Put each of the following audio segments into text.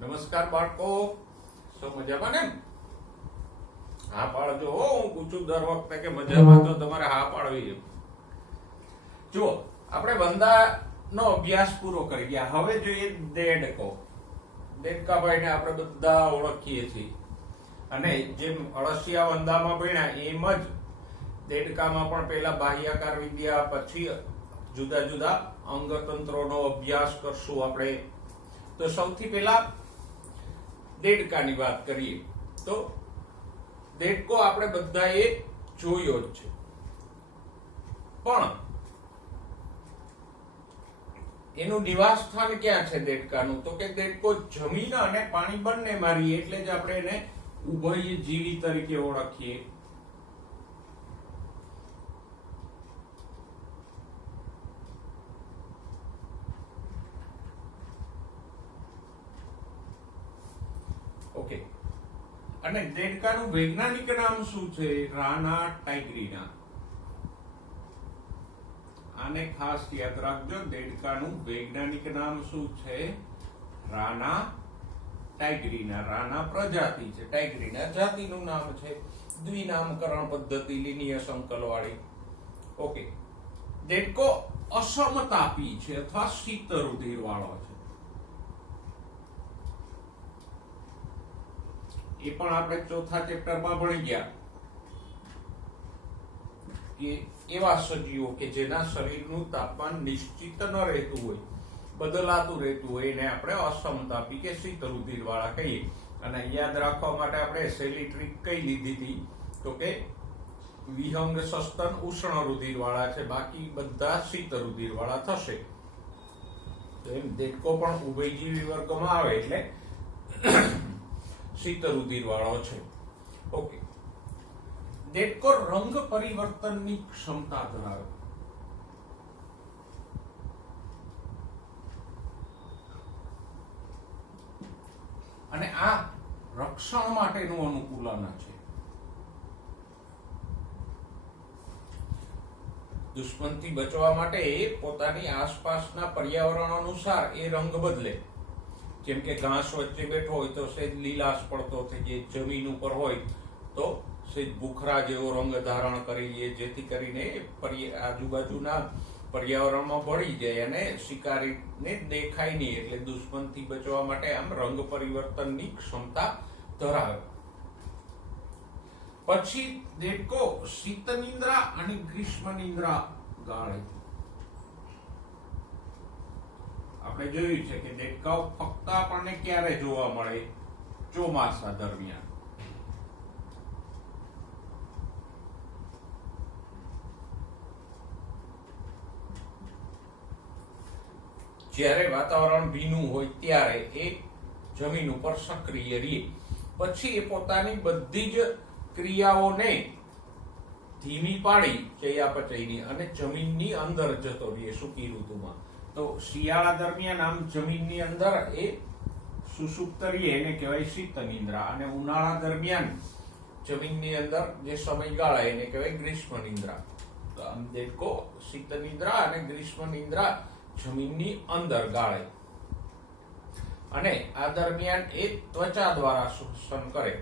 નમસ્કાર બાળકો, સૌ મજામાં ને? હા પાડજો. હું પૂછું દર વખતે કે મજામાં, તો તમારે હા પાડવી. જુઓ, આપણે વંદાનો અભ્યાસ પૂરો કરી ગયા. હવે જોઈએ દેડકો. દેડકાભાઈને આપણે બધા ઓળખીએ છીએ, અને જેમ અળસિયા વંદામાં ભણ્યા એમ જ દેડકામાં પણ પહેલા બાહ્યાકાર વિદ્યા, પછી જુદા જુદા અંગતંત્રોનો અભ્યાસ કરશું આપણે. તો સૌથી પહેલા દેડકાની વાત કરીએ તો દેડકો આપણે બધાએ જોયો જ છે, પણ એનું નિવાસ સ્થાન ક્યાં છે દેડકાનું? તો કે દેડકો જમીન અને પાણી બંનેમાં રહે, એટલે જ આપણે એને ઉભયજીવી તરીકે ઓળખીએ. ઓકે. અને દેડકાનું વૈજ્ઞાનિક નામ શું છે? રાના ટાઇગ્રીના. આને ખાસ યાદ રાખજો. દેડકાનું વૈજ્ઞાનિક નામ શું છે? રાના ટાઇગ્રીના. રાના પ્રજાતિ છે, ટાઇગ્રીના જાતિનું નામ છે. દ્વિનામકરણ પદ્ધતિ, લિનીય સંકલ વાળી. ઓકે. દેડકો અસમતાપી છે અથવા શીત રુધિર વાળો છે. એ પણ આપણે ચોથા ચેપ્ટરમાં ભણી ગયા કે એવા સજીવો કે જેના શરીરનું તાપમાન નિશ્ચિત ન રહેતું હોય, બદલાતું રહેતું હોય, એને આપણે અસમતાપી કે શીત રુધિર વાળા કહીએ. અને યાદ રાખવા માટે આપણે સહેલી ટ્રીક કઈ લીધી હતી? તો કે વિહંગ સસ્તન ઉષ્ણ રુધિર વાળા છે, બાકી બધા શીત રુધિર વાળા થશે. તો એમ દેડકો પણ ઉભયજીવી વર્ગમાં આવે એટલે શીત રુધિર વાળો છે. ઓકે. દેડકો રંગ પરિવર્તનની ક્ષમતા ધરાવે. અને આ રક્ષણ માટેનું અનુકૂલન છે. દુશ્મનથી બચવા માટે પોતાની આસપાસના પર્યાવરણ અનુસાર એ રંગ બદલે. જેમ કે ઘાસ વચ્ચે બેઠો હોય તો સેજ લીલાશ પડતો થઈ જાય, જમીન ઉપર હોય તો સેજ ભૂખરા જેવો રંગ ધારણ કરી લે, જેથી કરીને આજુબાજુના પર્યાવરણમાં ભળી જાય અને શિકારીને દેખાય નહીં. એટલે દુશ્મનથી બચવા માટે આમ રંગ પરિવર્તનની ક્ષમતા ધરાવે. પછી દેડકો શીત નિંદ્રા અને ગ્રીષ્મ નિંદ્રા ગાળે. આપણે જોયું છે કે દેડકાઓ ફક્ત આપણને ક્યારે જોવા મળે? ચોમાસા દરમિયાન. જ્યારે વાતાવરણ ભીનું હોય ત્યારે એ જમીન ઉપર સક્રિય રહે. પછી એ પોતાની બધી જ ક્રિયાઓને ધીમી પાડી ચયાપચયની અને જમીનની અંદર જતો રહે સૂકી ઋતુમાં. તો શિયાળા દરમિયાન આમ જમીનની અંદર એ સુષુપ્ત રહે, એને કહેવાય શીત નિંદ્રા. અને ઉનાળા દરમિયાન જમીનની અંદર જે સમયગાળા એને કહેવાય ગ્રીષ્મ નિંદ્રા. તો આમ દેડકો શીત નિંદ્રા અને ગ્રીષ્મ નિંદ્રા જમીનની અંદર ગાળે. અને આ દરમિયાન એ ત્વચા દ્વારા શ્વસન કરે.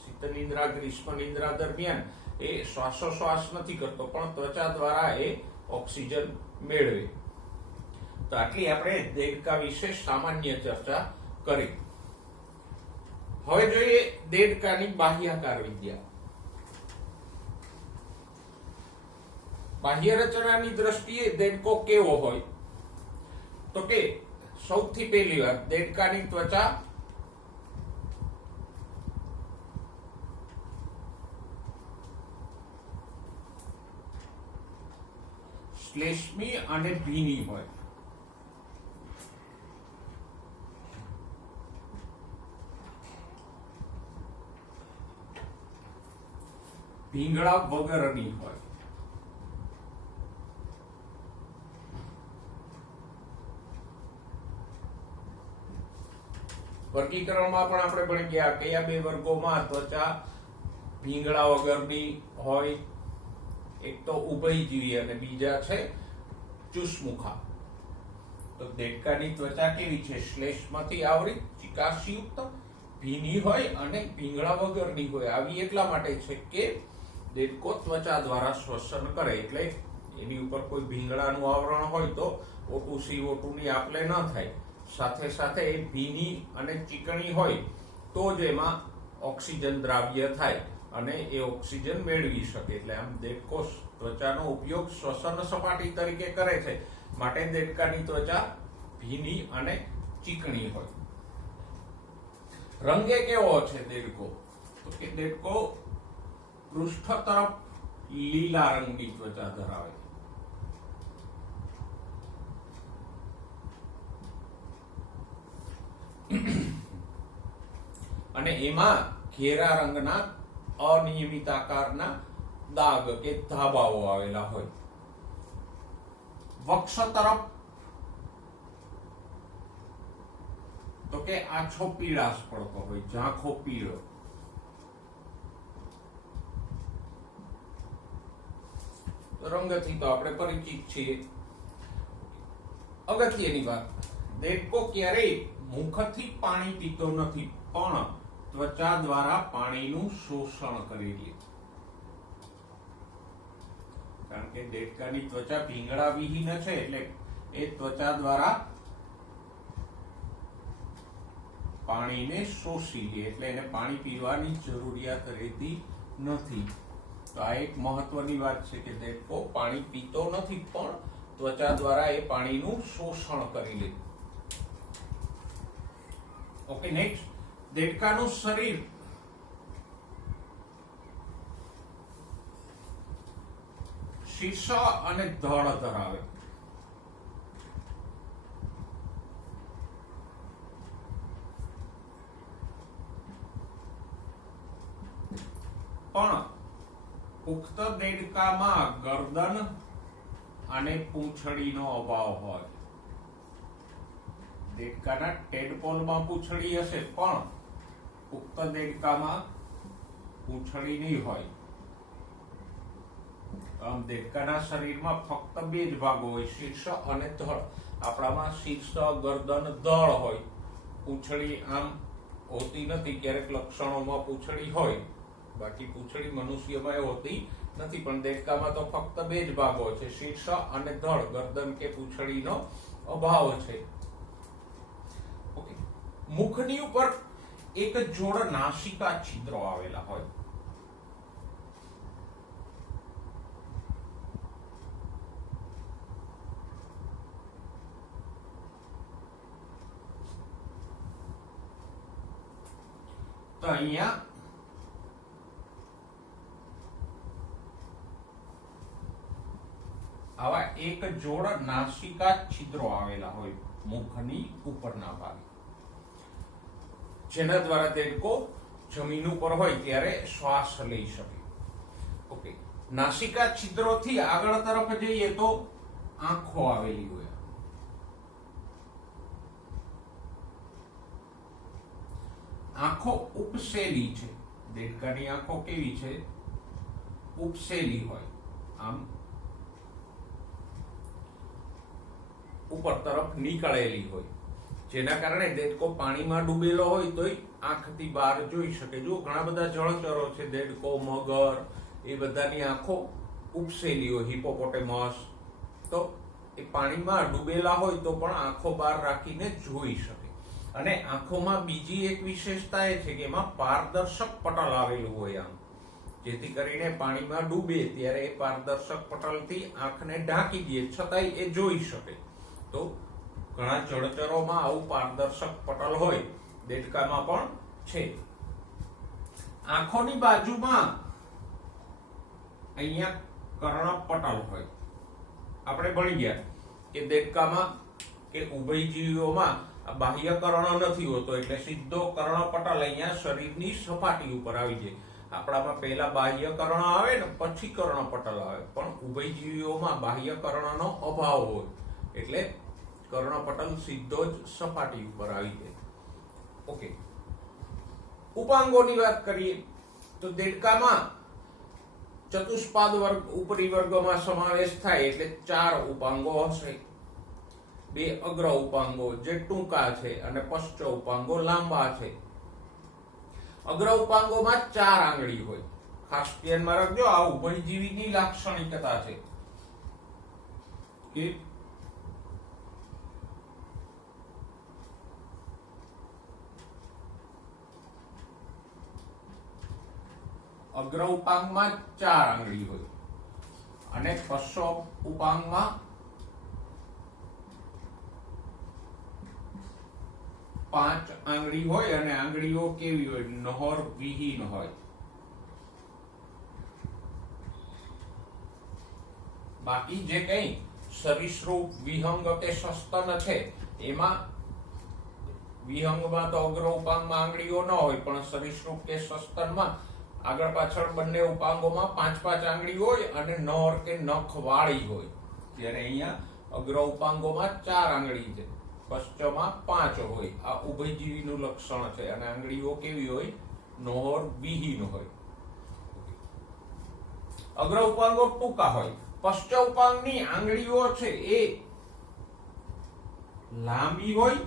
શીત નિંદ્રા ગ્રીષ્મ નિંદ્રા દરમિયાન એ શ્વાસોશ્વાસ નથી કરતો, પણ ત્વચા દ્વારા એ ઓક્સિજન મેળવે. તો આટલી આપણે દેડકા વિશે સામાન્ય ચર્ચા કરી. હવે જોઈએ દેડકાની બાહ્યાકાર વિદ્યા. બાહ્ય રચનાની દ્રષ્ટિએ દેડકો કેવો હોય? તો કે સૌથી પહેલી વાત, દેડકાની ત્વચા શ્લેષ્મી અને ભીની હોય. ભીંગડા વગરની હોય. વર્ગીકરણમાં પણ આપણે ભણી ગયા કયા બે વર્ગોમાં ત્વચા ભીંગડા વગરની હોય, એક તો ઉભયજીવી અને બીજા છે ચુસમુખા. તો દેડકાની ત્વચા કેવી છે? શ્લેષ્મથી આવૃત, ચિકાસયુક્ત, ભીની હોય અને ભીંગડા વગરની હોય. આવી એટલા માટે છે કે દેડકો ત્વચા દ્વારા શ્વસન કરે, એટલે એની ઉપર કોઈ ભીંગડાનું આવરણ હોય તો O2 CO2 ની આપલે ન થાય. સાથે સાથે એ ભીની અને ચીકણી હોય તો જ એમાં ઓક્સિજન દ્રાવ્ય થાય અને એ ઓક્સિજન મેળવી શકે. એટલે આમ દેડકો ત્વચાનો ઉપયોગ શ્વસન સપાટી તરીકે કરે છે, માટે દેડકાની ત્વચા ભીની અને ચીકણી હોય. રંગે કેવો છે દેડકો? તો કે દેડકો પૃષ્ઠ તરફ લીલા રંગની ત્વચા ધરાવે છે. અને એમાં ઘેરા રંગના અનિયમિત આકારના દાગ કે ધાબાઓ આવેલા હોય. વક્ષ તરફ તો કે આછો પીળાશ પડતો હોય, ઝાંખો પીળો. રંગથી તો આપણે પરિચિત છીએ. અગત્યની વાત, દેડકો ક્યારેય મુખથી પાણી પીતો નથી, પણ ત્વચા દ્વારા પાણીનું શોષણ કરી લે. કારણ કે દેડકાની ત્વચા ભીંગડા વિહીન છે, એટલે એ ત્વચા દ્વારા પાણીને શોષી લે, એટલે એને પાણી પીવાની જરૂરિયાત રહેતી નથી. તો આ એક મહત્વની વાત છે કે દેડકો પાણી પીતો નથી, પણ ત્વચા દ્વારા એ પાણીનું શોષણ કરી લે. Okay, next. દેડકાનું શરીર શીર્ષ અને ધડ ધરાવે. પણ પુખ્ત દેડકામાં ગરદન અને પૂંછડીનો અભાવ હોય. દેડકાના ટેડપોલમાં પૂંછડી હશે, પણ પુખ્ત દેડકામાં પૂંછડી નહીં હોય. આમ દેડકાના શરીરમાં ફક્ત બે જ ભાગો હોય, શીર્ષ અને ધડ. આપણામાં શીર્ષ, ગરદન, ધડ હોય. પૂંછડી આમ હોતી નથી. ક્યારેક લક્ષણોમાં પૂંછડી હોય, બાકી પૂંછડી મનુષ્યમાં હોતી નથી. પણ દેડકામાં તો ફક્ત બે જ ભાગો છે, શીર્ષ અને ધડ. ગરદન કે પૂંછડીનો અભાવ છે. ઓકે, મુખની ઉપર એક જોડ નાસિકા છિદ્રો આવેલા હોય. તો અહીંયા આવા એક જોડ નાસિકા છિદ્રો આવેલા હોય મુખની ઉપરના ભાગે, જેના દ્વારા દેડકો જમીન ઉપર હોય ત્યારે શ્વાસ લઈ શકે. ઓકે, નાસિકા છિદ્રોથી આગળ તરફ જઈએ તો આંખો આવેલી હોય. આંખો ઉપસેલી છે. દેડકાની આંખો કેવી છે? ઉપસેલી હોય, આમ ઉપર તરફ નીકળેલી હોય, જેના કારણે દેડકો પાણીમાં ડૂબેલો હોય તોય આંખથી બહાર જોઈ શકે. જો ઘણા બધા જળચરો છે, દેડકો, મગર, એ બધાની આંખો ઉપસેલી હોય. હિપોપોટેમસ તો એ પાણીમાં ડૂબેલા હોય તો પણ આંખો બહાર રાખીને જોઈ શકે. અને આંખોમાં બીજી એક વિશેષતા એ છે કે એમાં પારદર્શક પટલ આવેલું હોય, આમ જેથી કરીને પાણીમાં ડૂબે ત્યારે એ પારદર્શક પટલથી આંખને ઢાંકી દે, છતાંય એ જોઈ શકે. તો ઘણા જળચરોમાં આવું પારદર્શક પટલ હોય, દેડકામાં પણ છે. આંખોની બાજુમાં અહીંયા કર્ણપટલ હોય. આપણે ભણી ગયા કે દેડકામાં કે ઉભયજીવીઓમાં બાહ્ય કર્ણ નથી હોતો, એટલે સીધો કર્ણપટલ અહીંયા શરીરની સપાટી ઉપર આવી જાય. આપણામાં પહેલા બાહ્ય કર્ણ આવે ને પછી કર્ણપટલ આવે, પણ ઉભયજીવીઓમાં બાહ્ય કર્ણનો અભાવ હોય, એટલે કર્ણપટલ સીધો જ સપાટી ઉપર આવી જાય. ઓકે, ઉપાંગોની વાત કરીએ તો દેડકામાં ચતુષ્પાદ વર્ગ ઉપરી વર્ગમાં સમાવેશ થાય એટલે 4 ઉપાંગો હશે. 2 અગ્ર ઉપાંગો જે ટૂંકા છે અને પશ્ચ ઉપાંગો લાંબા છે. અગ્ર ઉપાંગોમાં 4 આંગળી હોય. ખાસ ધ્યાનમાં રાખજો, આ ઉભયજીવીની લાક્ષણિકતા છે કે અગ્ર ઉપાંગમાં 4 આંગળી હોય અને પશ્ચ ઉપાંગમાં 5 આંગળી હોય અને આંગળીઓ કેવી હોય? નહોર વિહીન હોય. બાકી જે કઈ સરીસૃપ વિહંગ કે સસ્તન છે એમાં વિહંગમાં તો અગ્ર ઉપાંગમાં આંગળીઓ ન હોય, પણ સરીસૃપ કે સસ્તનમાં આગળ પાછળ બંને ઉપાંગોમાં 5 આંગળી હોય અને નોર કે નખ વાળી હોય. જ્યારે અહીંયા અગ્ર ઉપાંગોમાં 4 આંગળી છે, પશ્ચમાં 5 હોય. આ ઉભયજીવીનું લક્ષણ છે અને આંગળીઓ કેવી હોય? નોર વિહીન હોય. અગ્ર ઉપાંગો ટૂંકા હોય. પશ્ચ ઉપાંગની આંગળીઓ છે એ લાંબી હોય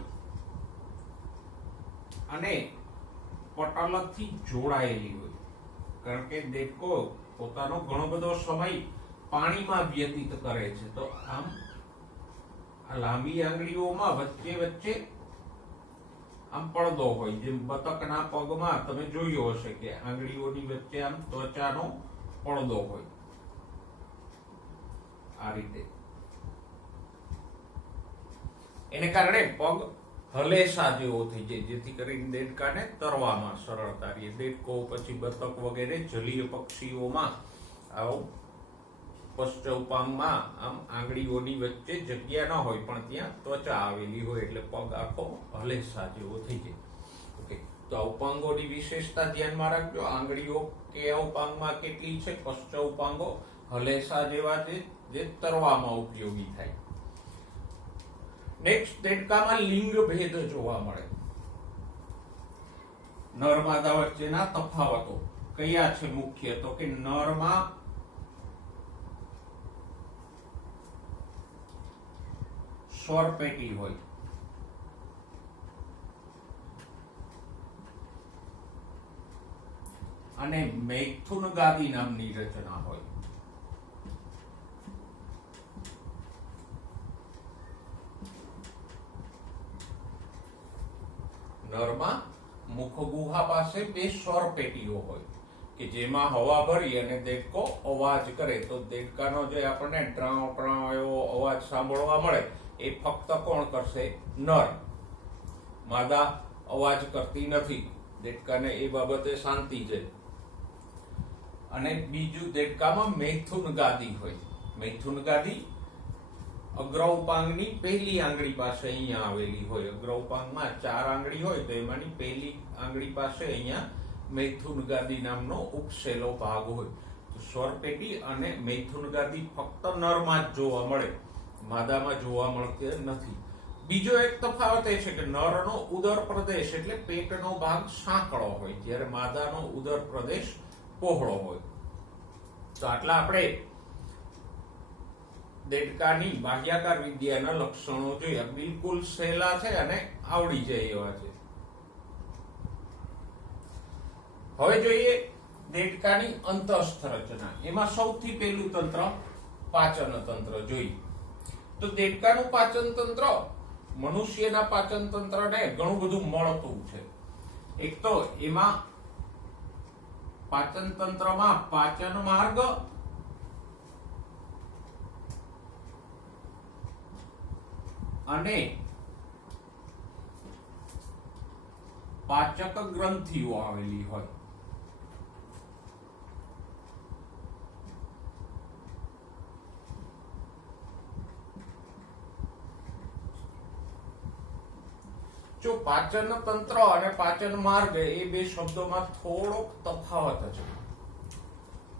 અને પટલથી જોડાયેલી હોય. કારણ કે દેડકો પોતાનો ઘણો બધો સમય પાણીમાં વ્યતીત કરે છે, તો આમ આ લાંબી આંગળીઓમાં વચ્ચે વચ્ચે આમ પડદો હોય. જેમ બતકના પગમાં તમે જોયું હશે કે આંગળીઓની વચ્ચે આમ ત્વચાનો પડદો હોય. આ રીતે એને કારણે પગ હલેસા જેવો થઈ જાય, જેથી કરીને દેડકાને તરવામાં સરળતા રહે. દેડકો પછી બતક વગેરે જલીય પક્ષીઓમાં આવો પશ્ચ ઉપાંગમાં આમ આંગળીઓની વચ્ચે જગ્યા ન હોય, પણ ત્યાં ત્વચા આવેલી હોય એટલે પગ આખો હલેસા જેવો થઈ જાય. ઓકે, તો આ ઉપાંગોની વિશેષતા ધ્યાનમાં રાખજો. આંગળીઓ કયા ઉપાંગમાં કેટલી છે? પશ્ચ ઉપાંગો હલેસા જેવા છે જે તરવામાં ઉપયોગી થાય. નેક્સ્ટ, દેડકામાં લિંગ ભેદ જોવા મળે. નર માદા વચ્ચેના તફાવતો કયા છે મુખ્ય? તો કે નરમાં સ્વરપેટી હોય અને મૈથુન ગાદી નામની રચના હોય. નરમાં મુખ ગુહા પાસે 2 સ્વર પેટીઓ હોય કે જેમાં હવા ભરી અને દેડકો અવાજ કરે. તો દેડકાનો જે આપણને ટ્રાવ ટ્રાવ એવો અવાજ સાંભળવા મળે એ ફક્ત કોણ કરશે? નર. માદા અવાજ કરતી નથી. દેડકાને એ બાબતે શાંતિ છે. અને બીજું, દેડકામાં મૈથુન ગાદી હોય. મૈથુન ગાદી અગ્ર ઉપાંગની પહેલી આંગળી પાસે અહીંયા આવેલી હોય. અગ્ર ઉપાંગમાં 4 આંગળી હોય તો એમાંની પહેલી આંગળી પાસે અહીંયા મૈથુન ગાદી નામનો ઉપસેલો ભાગ હોય. તો સ્વરપેટી અને મૈથુન ગાદી ફક્ત નરમાં જ જોવા મળે, માદામાં જોવા મળતી નથી. બીજો એક તફાવત એ છે કે નરનો ઉદર પ્રદેશ એટલે પેટનો ભાગ સાંકળો હોય, જ્યારે માદાનો ઉદર પ્રદેશ પહોળો હોય. તો આટલા આપણે દેડકાની બાહ્યાકાર વિદ્યાના લક્ષણો જોયા. બિલકુલ સહેલા છે અને આવડી જાય એવા છે. હવે જોઈએ દેડકાની અંતસ્થ રચના. એમાં સૌથી પહેલું તંત્ર પાચન તંત્ર જોઈએ. તો દેડકાનું પાચન તંત્ર મનુષ્યના પાચન તંત્રને ઘણું બધું મળતું છે. એક તો એમાં પાચન તંત્રમાં પાચન માર્ગ અને પાચક ગ્રંથિઓ આવેલી હોય. જો પાચન તંત્ર અને પાચન માર્ગ એ બે શબ્દોમાં થોડોક તફાવત છે.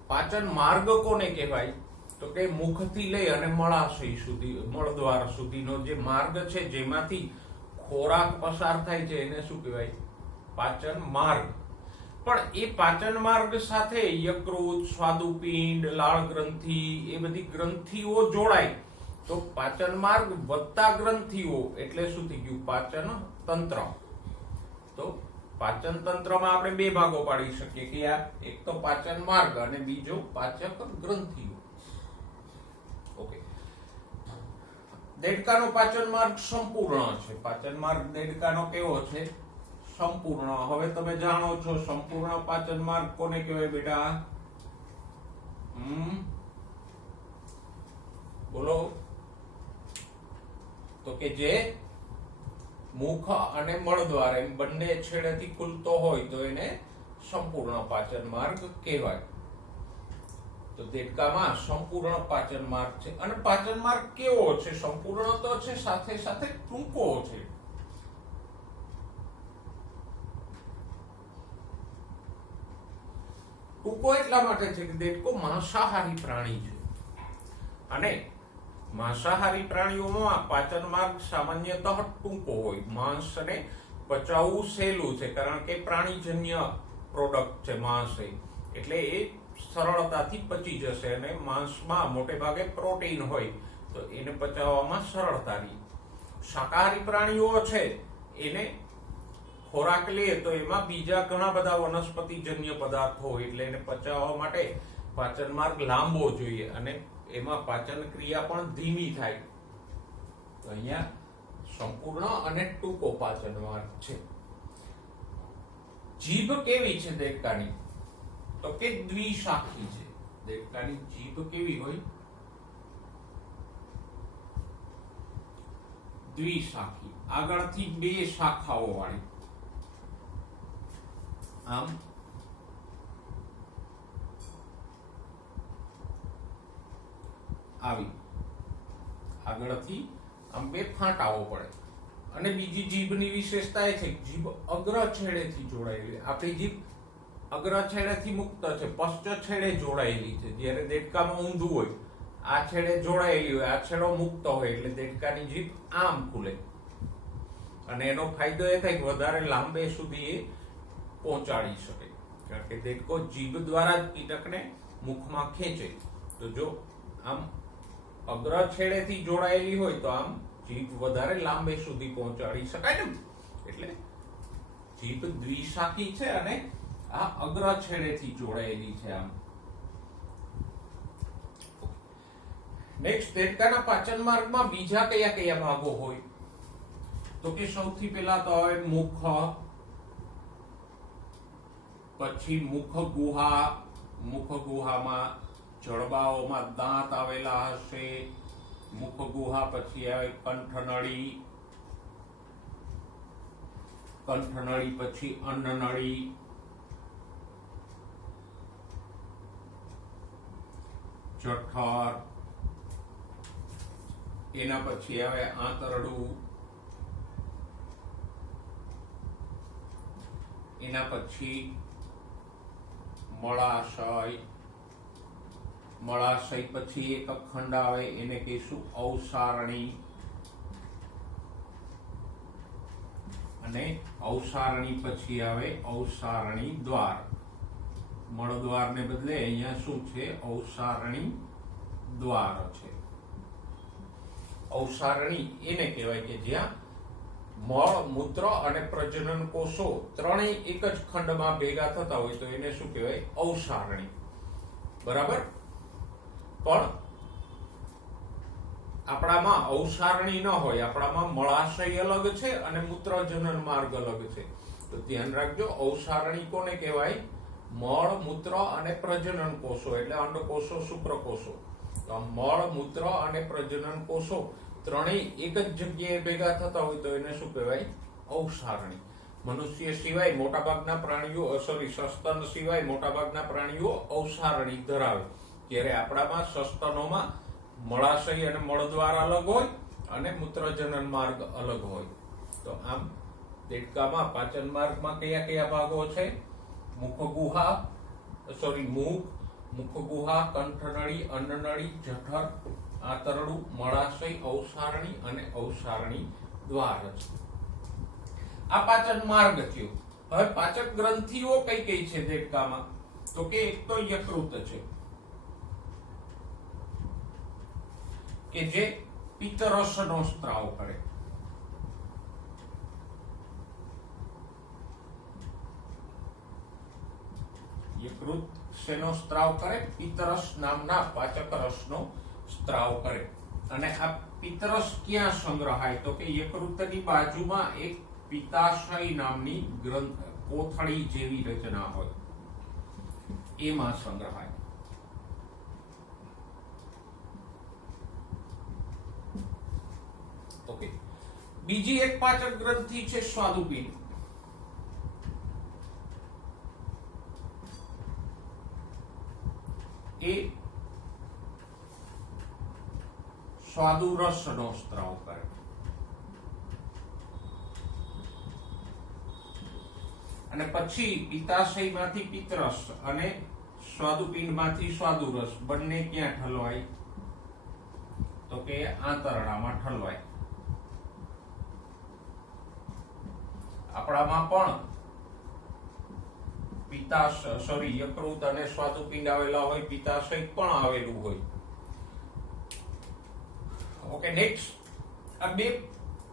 પાચન માર્ગ કોને કહેવાય? તો કે મુખથી લઈ અને મળાશય સુધી, મળદ્વાર સુધીનો જે માર્ગ છે જેમાંથી ખોરાક પસાર થાય છે એને શું કહેવાય? પાચન માર્ગ. પણ એ પાચન માર્ગ સાથે યકૃત, સ્વાદુપિંડ, લાળ ગ્રંથિ એ બધી ગ્રંથિઓ જોડાય તો પાચન માર્ગ વત્તા ગ્રંથિઓ એટલે શું થઈ ગયું? પાચન તંત્ર. તો પાચન તંત્રમાં આપણે બે ભાગો પાડી શકીએ કે આ એક તો પાચન માર્ગ અને બીજો પાચક ગ્રંથિઓ. ઓકે. દેડકાનો પાચન માર્ગ સંપૂર્ણ છે. પાચન માર્ગ દેડકાનો કેવો છે? સંપૂર્ણ. હવે તમે જાણો છો સંપૂર્ણ પાચન માર્ગ કોને કહેવાય બેટા? બોલો. તો કે જે મુખ અને મળદ્વાર એમ બંને છેડેથી ખુલતો હોય તો એને સંપૂર્ણ પાચન માર્ગ કહેવાય. તો દેડકામાં સંપૂર્ણ પાચન માર્ગ છે. અને પાચન માર્ગ કેવો છે? સંપૂર્ણ તો છે, સાથે સાથે ટૂંકો છે. ટૂંકો એટલા માટે છે કે દેડકો માંસાહારી પ્રાણી છે અને માંસાહારી પ્રાણીઓમાં પાચન માર્ગ સામાન્યતઃ ટૂંકો હોય. માંસને પચાવવું સહેલું છે કારણ કે પ્રાણીજન્ય પ્રોડક્ટ છે માંસ, એટલે એ સરળતાથી પચી જશે અને માંસમાં મોટે ભાગે પ્રોટીન હોય તો એને પચાવવામાં સરળતા રહે. શાકાહારી પ્રાણીઓ છે એને ખોરાક લે તો એમાં બીજા ઘણા બધા વનસ્પતિજન્ય પદાર્થો હોય એટલે એને પચાવવા માટે પાચન માર્ગ લાંબો જોઈએ અને એમાં પાચન ક્રિયા પણ ધીમી થાય. તો અહીંયા સંપૂર્ણ અને ટૂંકો પાચન માર્ગ છે. જીભ કેવી છે દેડકાની? તો કે દ્વિશાખી છે. દેડકાની જીભ કેવી હોય? દ્વિશાખી. આગળથી બે શાખાઓ વાળી. આમ આવી આગળથી આમ બે ફાંટાઓ પડે. અને બીજી જીભની વિશેષતા એ છે કે જીભ અગ્ર છેડેથી જોડાયેલી. આપણી જીભ અગ્ર છેડેથી મુક્ત છે, પશ્ચ છેડે જોડાયેલી છે. જ્યારે દેડકામાં ઊંધું હોય, આ છેડે જોડાયેલી હોય, આ છેડો મુક્ત હોય એટલે દેડકાની જીભ આમ ખુલે. અને એનો ફાયદો એ થાય કે વધારે લાંબે સુધી એ પહોંચાડી શકે કારણ કે દેડકો જીભ દ્વારા જ કીટકને મુખમાં ખેંચે. તો જો આમ અગ્ર છેડેથી જોડાયેલી હોય તો આમ જીભ વધારે લાંબે સુધી પહોંચાડી શકાય ને. એટલે જીભ દ્વિશાખી છે અને આ અગ્ર છેડેથી જોડાયેલી છે. આમ નેક્સ્ટ, દેડકાના પાચન માર્ગમાં બીજા કયા કયા ભાગો હોય? તો કે સૌથી પહેલા તો આવે મુખ, પછી મુખ ગુહા. મુખ ગુહામાં જડબાઓમાં દાંત આવેલા હશે. મુખ ગુહા પછી આવે કંઠનળી. કંઠનળી પછી અન્નનળી. જઠર. એના પછી આવે આંતરડું. એના પછી મળાશય. મળાશય પછી એક ખંડ આવે એને કહીશું અવસારણી. અને અવસારણી પછી આવે અવસારણી દ્વાર. મળદ્વાર ને બદલે અહીંયા શું છે? અવસારણી દ્વાર છે. અવસારણી એને કહેવાય કે જ્યાં મળ, મૂત્ર અને પ્રજનન કોષો ત્રણેય એક જ ખંડમાં ભેગા થતા હોય તો એને શું કહેવાય? અવસારણી. બરાબર. પણ આપણામાં અવસારણી ન હોય, આપણામાં મળાશય અલગ છે અને મૂત્રજનન માર્ગ અલગ છે. તો ધ્યાન રાખજો, અવસારણી કોને કહેવાય? મળ, મૂત્ર અને પ્રજનન કોષો એટલે અંડકોષો, શુક્રકોષો. તો મળ, મૂત્ર અને પ્રજનન કોષો ત્રણેય એક જ જગ્યાએ ભેગા થતા હોય તો એને શું કહેવાય? અવસારણી. મનુષ્ય સિવાય મોટાભાગના પ્રાણીઓ, સસ્તન સિવાય મોટાભાગના પ્રાણીઓ અવસારણી ધરાવે. જ્યારે આપણામાં સસ્તનોમાં મળાશય અને મળદ્વાર અલગ હોય અને મૂત્રજનન માર્ગ અલગ હોય. તો આમ દેડકામાં પાચન માર્ગમાં કયા કયા ભાગો છે? મુખ ગુહા, મુખ ગુહા, કંઠનળી, અન્નનળી, જઠર, આંતરડું, મળાશય, અવસારણી અને અવસારણી દ્વાર છે. આ પાચન માર્ગ થયો. હવે પાચક ગ્રંથિઓ કઈ કઈ છે દેડકામાં? તો કે એક તો યકૃત છે કે જે પિત્તરસનો સ્ત્રાવ કરે. યકૃત શેનો સ્ત્રાવ કરે? પિત્તરસ નામના પાચક રસનો સ્ત્રાવ કરે. અને આ પિત્તરસ ક્યાં સંગ્રહાય? તો કે યકૃતની બાજુમાં એક પિત્તાશય નામની ગ્રંથ કોથળી જેવી રચના હોય એમાં સંગ્રહાય. ઓકે, બીજી એક પાચક ગ્રંથિ છે સ્વાદુપિંડ. એ સ્વાદુરસનો સ્ત્રાવ કરે. અને પછી પિત્તાશયમાંથી પિત્તરસ અને સ્વાદુપિંડમાંથી સ્વાદુરસ બંને ક્યાં ઠલવાય? તો કે આંતરડામાં ઠલવાય. આપણામાં પણ યકૃત અને સ્વાદુપિંડ આવેલા હોય, પિત્તાશય પણ આવેલું હોય. ઓકે, નેક્સ્ટ, આ બે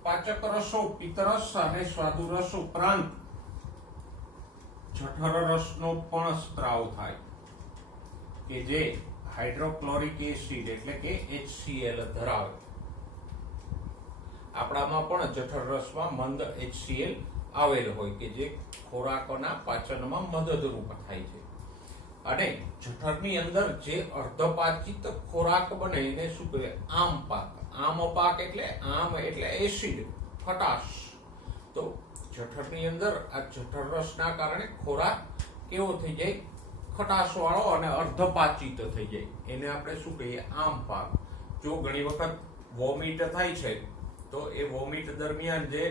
પાચક રસો પિત્તરસ અને સ્વાદુરસ ઉપરાંત જઠર રસનો પણ સ્ત્રાવ થાય કે જે હાઇડ્રોક્લોરિક એસિડ એટલે કે HCl ધરાવે. આપણામાં પણ જઠર રસમાં મંદ HCl આવેલ હોય કે જે ખોરાકના પાચનમાં મદદરૂપ થાય છે. અને જઠરની અંદર જે અર્ધપાચિત ખોરાક બને એને શું કહેવાય? આમપાક. આમપાક એટલે આમ એટલે એસિડ, ખટાશ. તો જઠરની અંદર આ જઠર રસના કારણે ખોરાક કેવો થઈ જાય? ખટાશ વાળો અને અર્ધપાચિત થઈ જાય. એને આપણે શું કહીએ? આમપાક. જો ઘણી વખત વોમિટ થાય છે તો એ વોમિટ દરમિયાન જે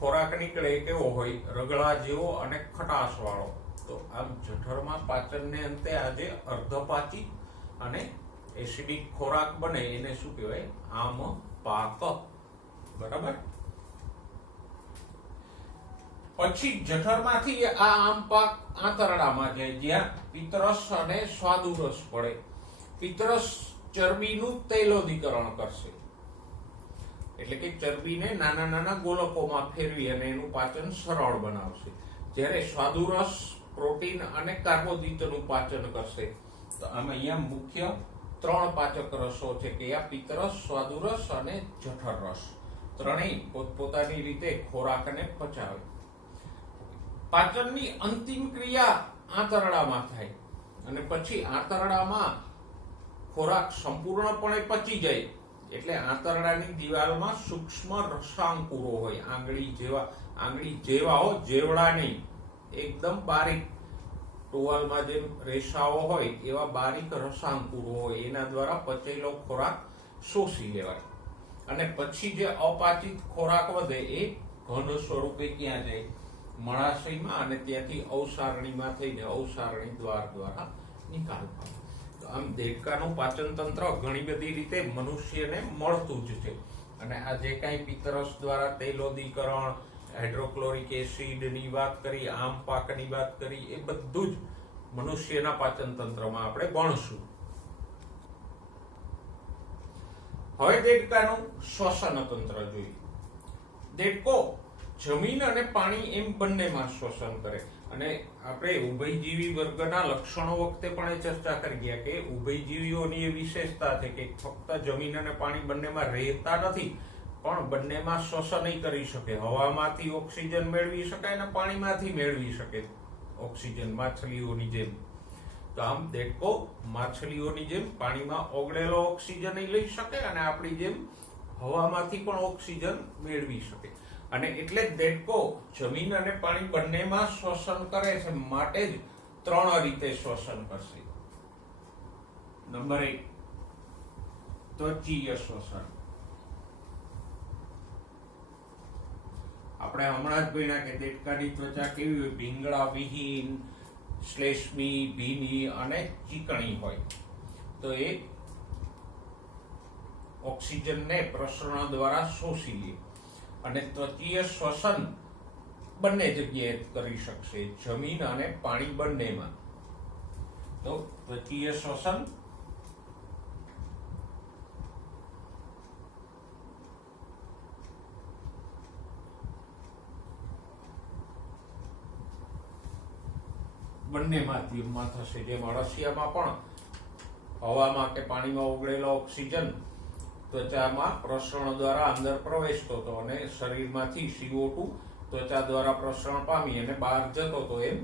ખોરાક નીકળે કેવો હોય? રગડા જેવો અને ખટાશ વાળો. તો આમ જઠરમાં પાચનને અંતે આજે અર્ધપાચિત અને એસિડિક ખોરાક બને એને શું કહેવાય? આમપાક. બરાબર. પછી જઠરમાંથી આ આમપાક આંતરડામાં જાય જ્યાં પિત્તરસ અને સ્વાદુરસ પડે. પિત્તરસ ચરબીનું તૈલોદીકરણ કરશે એટલે કે ચરબીને નાના નાના ગોલકોમાં ફેરવી અને એનું પાચન સરળ બનાવશે. જ્યારે સ્વાદુરસ પ્રોટીન અને કાર્બોદિતનું પાચન કરશે. તો આમ અહીંયા મુખ્ય 3 પાચક રસો છે કે આ પિત્તરસ, સ્વાદુરસ અને જઠર રસ. ત્રણેય પોતપોતાની રીતે ખોરાકને પચાવે. પાચનની અંતિમ ક્રિયા આંતરડામાં થાય અને પછી આંતરડામાં ખોરાક સંપૂર્ણપણે પચી જાય એટલે આંતરડાની દિવાલમાં સૂક્ષ્મ રસાંકુરો હોય. આંગળી જેવા હો, જેવડા નહીં, એકદમ બારીક, ટુવાલમાં જેમ રેસાઓ હોય એવા બારીક રસાંકુરો હોય. એના દ્વારા પચેલો ખોરાક શોષી લેવાય. અને પછી જે અપાચિત ખોરાક વધે એ ઘન સ્વરૂપે ક્યાં જાય? મળાશયમાં, અને ત્યાંથી અવસારણીમાં થઈને અવસારણી દ્વાર દ્વારા નિકાલ પામે. તો આમ દેડકાનું પાચન તંત્ર ઘણી બધી રીતે મનુષ્યને મળતું જ છે. અને આ જે કાંઈ પિત્તરસ દ્વારા તૈલોદીકરણ, હાઇડ્રોક્લોરિક એસિડની વાત કરી, આમપાકની વાત કરી, એ બધું જ મનુષ્યના પાચન તંત્રમાં આપણે ભણશું. હવે દેડકાનું શ્વસન તંત્ર જોઈએ. દેડકો જમીન અને પાણી એમ બંનેમાં શ્વસન કરે. અને આપણે ઉભયજીવી વર્ગના લક્ષણો વખતે પણ એ ચર્ચા કરી ગયા કે ઉભયજીવીઓની એ વિશેષતા છે કે ફક્ત જમીન અને પાણી બંનેમાં રહેતા નથી, પણ બંનેમાં શ્વસન કરી શકે. હવામાંથી ઓક્સિજન મેળવી શકાય અને પાણીમાંથી મેળવી શકે ઓક્સિજન, માછલીઓની જેમ. તો આમ દેડકો માછલીઓની જેમ પાણીમાં ઓગળેલો ઓક્સિજન લઈ શકે અને આપણી જેમ હવામાંથી પણ ઓક્સિજન મેળવી શકે. અને એટલે દેડકો જમીન અને પાણી બંનેમાં શ્વસન કરે છે, માટે જ 3 રીતે શ્વસન કરશે. નંબર 1, ત્વચીય શ્વસન. આપણે હમણાં જ ભણ્યા કે દેડકાની ત્વચા કેવી હોય? ભીંગડા વિહીન, શ્લેષ્મી, ભીની અને ચીકણી હોય. તો એ ઓક્સિજનને પ્રસરણ દ્વારા શોષી લે. અને ત્વચીય શ્વસન બંને જગ્યાએ કરી શકશે, જમીન અને પાણી બંનેમાં. તો ત્વચીય શ્વસન બંને માધ્યમમાં થશે. જેમ અળસિયામાં પણ હવામાં કે પાણીમાં ઓગળેલો ઓક્સિજન ત્વચામાં પ્રસરણ દ્વારા અંદર પ્રવેશતો હતો અને શરીરમાંથી CO2 ત્વચા દ્વારા પ્રસરણ પામી અને બહાર જતો હતો, એમ